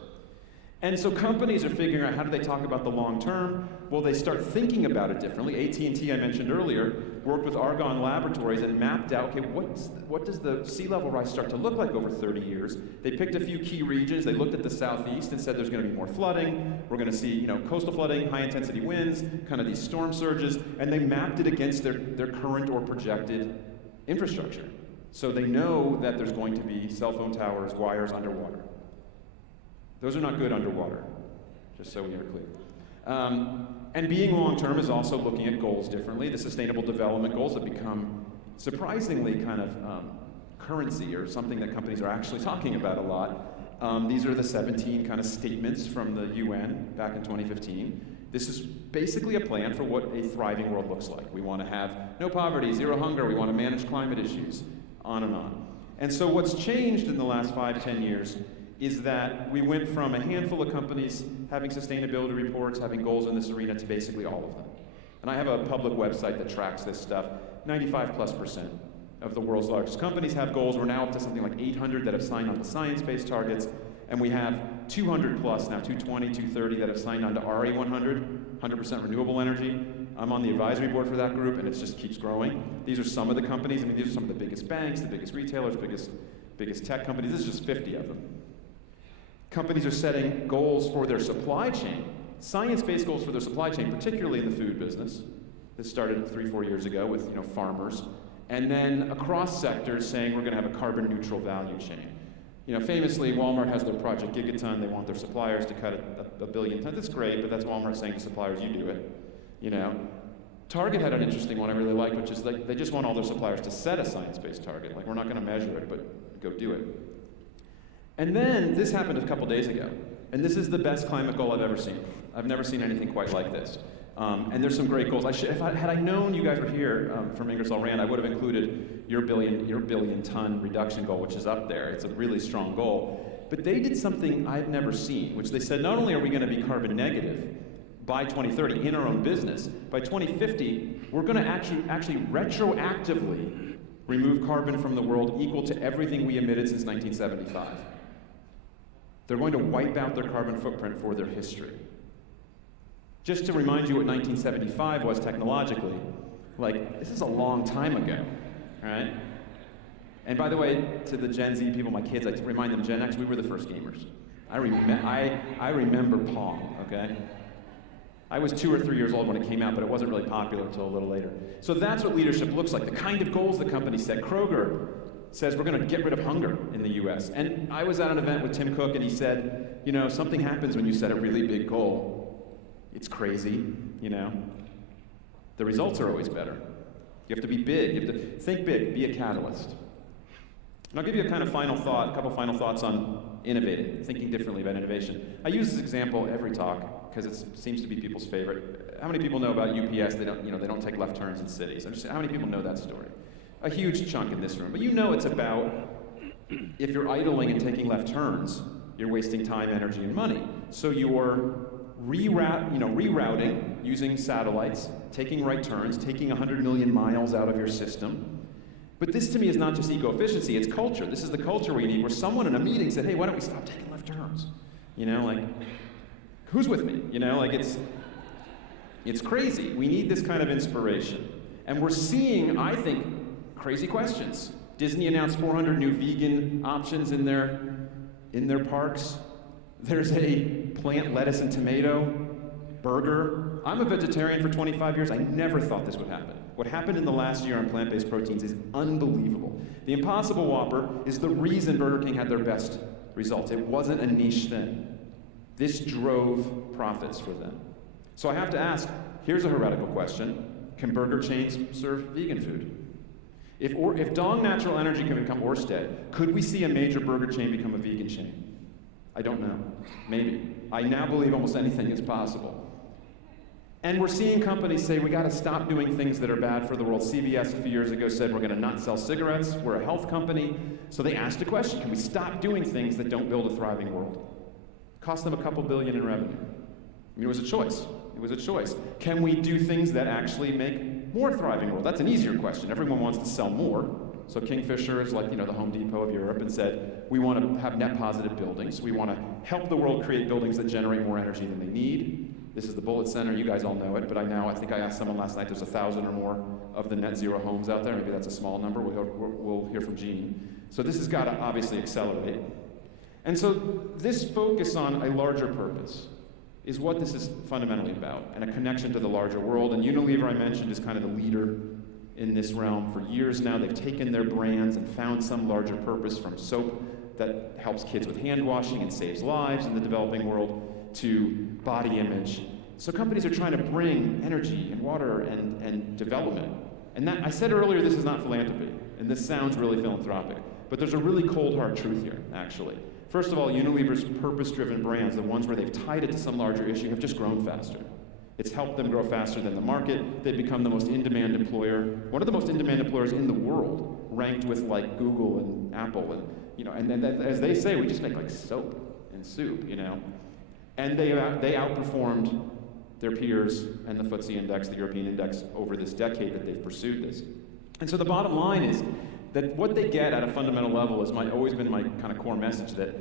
And so companies are figuring out how do they talk about the long term. Well, they start thinking about it differently. AT&T, I mentioned earlier, worked with Argonne Laboratories and mapped out, okay, what does the sea level rise start to look like over 30 years? They picked a few key regions. They looked at the southeast and said there's going to be more flooding. We're going to see, coastal flooding, high intensity winds, kind of these storm surges, and they mapped it against their current or projected infrastructure. So they know that there's going to be cell phone towers, wires underwater. Those are not good underwater, just so we are clear. And being long-term is also looking at goals differently. The Sustainable Development Goals have become surprisingly kind of currency, or something that companies are actually talking about a lot. These are the 17 kind of statements from the UN back in 2015. This is basically a plan for what a thriving world looks like. We want to have no poverty, zero hunger, we want to manage climate issues, on and on. And so what's changed in the last 5-10 years is that we went from a handful of companies having sustainability reports, having goals in this arena, to basically all of them. And I have a public website that tracks this stuff. 95+% of the world's largest companies have goals. We're now up to something like 800 that have signed on to science-based targets, and we have 200 plus, now 220, 230 that have signed on to RE100, 100% renewable energy. I'm on the advisory board for that group, and it just keeps growing. These are some of the companies. I mean, these are some of the biggest banks, the biggest retailers, biggest tech companies. This is just 50 of them. Companies are setting goals for their supply chain, science-based goals for their supply chain, particularly in the food business. This started 3-4 years ago with farmers, and then across sectors saying we're going to have a carbon-neutral value chain. Famously, Walmart has their Project Gigaton. They want their suppliers to cut a billion tons. That's great, but that's Walmart saying to suppliers, you do it. Target had an interesting one I really liked, which is they just want all their suppliers to set a science-based target. Like, we're not going to measure it, but go do it. And then this happened a couple days ago, and this is the best climate goal I've ever seen. I've never seen anything quite like this. And there's some great goals. Had I known you guys were here from Ingersoll Rand, I would have included your billion ton reduction goal, which is up there. It's a really strong goal. But they did something I've never seen, which they said, not only are we going to be carbon negative by 2030 in our own business, by 2050, we're going to actually retroactively remove carbon from the world equal to everything we emitted since 1975. They're going to wipe out their carbon footprint for their history. Just to remind you what 1975 was technologically, this is a long time ago, right? And by the way, to the Gen Z people, my kids, I remind them, Gen X, we were the first gamers. I remember Pong, okay? I was 2 or 3 years old when it came out, but it wasn't really popular until a little later. So that's what leadership looks like, the kind of goals the company set. Kroger says we're going to get rid of hunger in the US. And I was at an event with Tim Cook, and he said, something happens when you set a really big goal. It's crazy, The results are always better. You have to be big. You have to think big. Be a catalyst. And I'll give you a couple final thoughts on innovating, thinking differently about innovation. I use this example every talk because it seems to be people's favorite. How many people know about UPS? They don't take left turns in cities. How many people know that story? A huge chunk in this room. But it's about if you're idling and taking left turns, you're wasting time, energy, and money. So you're rerouting using satellites, taking right turns, taking 100 million miles out of your system. But this to me is not just eco-efficiency, it's culture. This is the culture we need, where someone in a meeting said, hey, why don't we stop taking left turns? You know, like, who's with me? You know, like it's crazy. We need this kind of inspiration. And we're seeing, I think, crazy questions. Disney announced 400 new vegan options in their parks. There's a plant lettuce and tomato burger. I'm a vegetarian for 25 years. I never thought this would happen. What happened in the last year on plant-based proteins is unbelievable. The Impossible Whopper is the reason Burger King had their best results. It wasn't a niche thing. This drove profits for them. So I have to ask, here's a heretical question. Can burger chains serve vegan food? If Dong Natural Energy can become Orsted, could we see a major burger chain become a vegan chain? I don't know. Maybe. I now believe almost anything is possible. And we're seeing companies say we got to stop doing things that are bad for the world. CVS a few years ago said we're going to not sell cigarettes. We're a health company. So they asked a question, can we stop doing things that don't build a thriving world? Cost them a couple billion in revenue. I mean, it was a choice. It was a choice. Can we do things that actually make more thriving world? That's an easier question. Everyone wants to sell more. So Kingfisher is like, the Home Depot of Europe, and said, we want to have net positive buildings. We want to help the world create buildings that generate more energy than they need. This is the Bullitt Center. You guys all know it, but I think I asked someone last night, there's 1,000 or more of the net zero homes out there. Maybe that's a small number. We'll hear from Gene. So this has got to obviously accelerate. And so this focus on a larger purpose is what this is fundamentally about, and a connection to the larger world. And Unilever, I mentioned, is kind of the leader in this realm. For years now, they've taken their brands and found some larger purpose, from soap that helps kids with hand washing and saves lives in the developing world, to body image. So companies are trying to bring energy and water and development. And that, I said earlier, this is not philanthropy, and this sounds really philanthropic, but there's a really cold hard truth here, actually. First of all, Unilever's purpose-driven brands, the ones where they've tied it to some larger issue, have just grown faster. It's helped them grow faster than the market. They've become the most in-demand employer, one of the most in-demand employers in the world, ranked with like Google and Apple, and as they say, we just make like soap and soup, And they outperformed their peers and the FTSE index, the European index, over this decade that they've pursued this. And so the bottom line is that what they get at a fundamental level is always been my kind of core message, that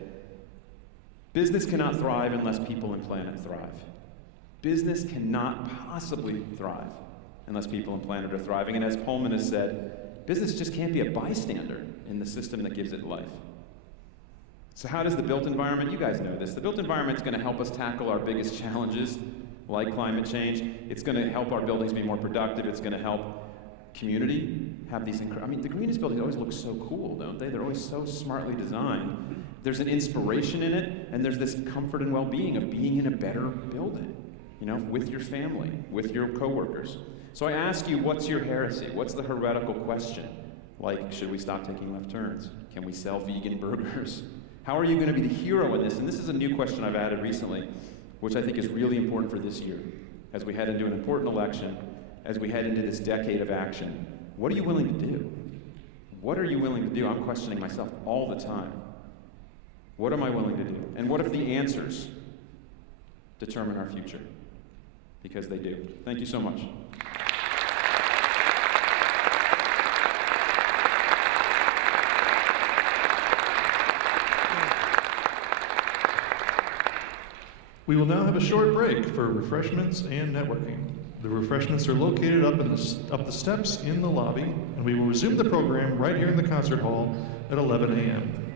business cannot thrive unless people and planet thrive. Business cannot possibly thrive unless people and planet are thriving. And as Pullman has said, business just can't be a bystander in the system that gives it life. So how does the built environment, you guys know this, the built environment is going to help us tackle our biggest challenges, like climate change. It's going to help our buildings be more productive. It's going to help community have these the greenest buildings always look so cool, don't they? They're always so smartly designed. There's an inspiration in it, and there's this comfort and well-being of being in a better building, with your family, with your coworkers. So I ask you, what's your heresy? What's the heretical question? Like, should we stop taking left turns? Can we sell vegan burgers? How are you going to be the hero in this? And this is a new question I've added recently, which I think is really important for this year. As we head into an important election, as we head into this decade of action, what are you willing to do? What are you willing to do? I'm questioning myself all the time. What am I willing to do? And what if the answers determine our future? Because they do. Thank you so much. We will now have a short break for refreshments and networking. The refreshments are located up the steps in the lobby, and we will resume the program right here in the concert hall at 11 a.m.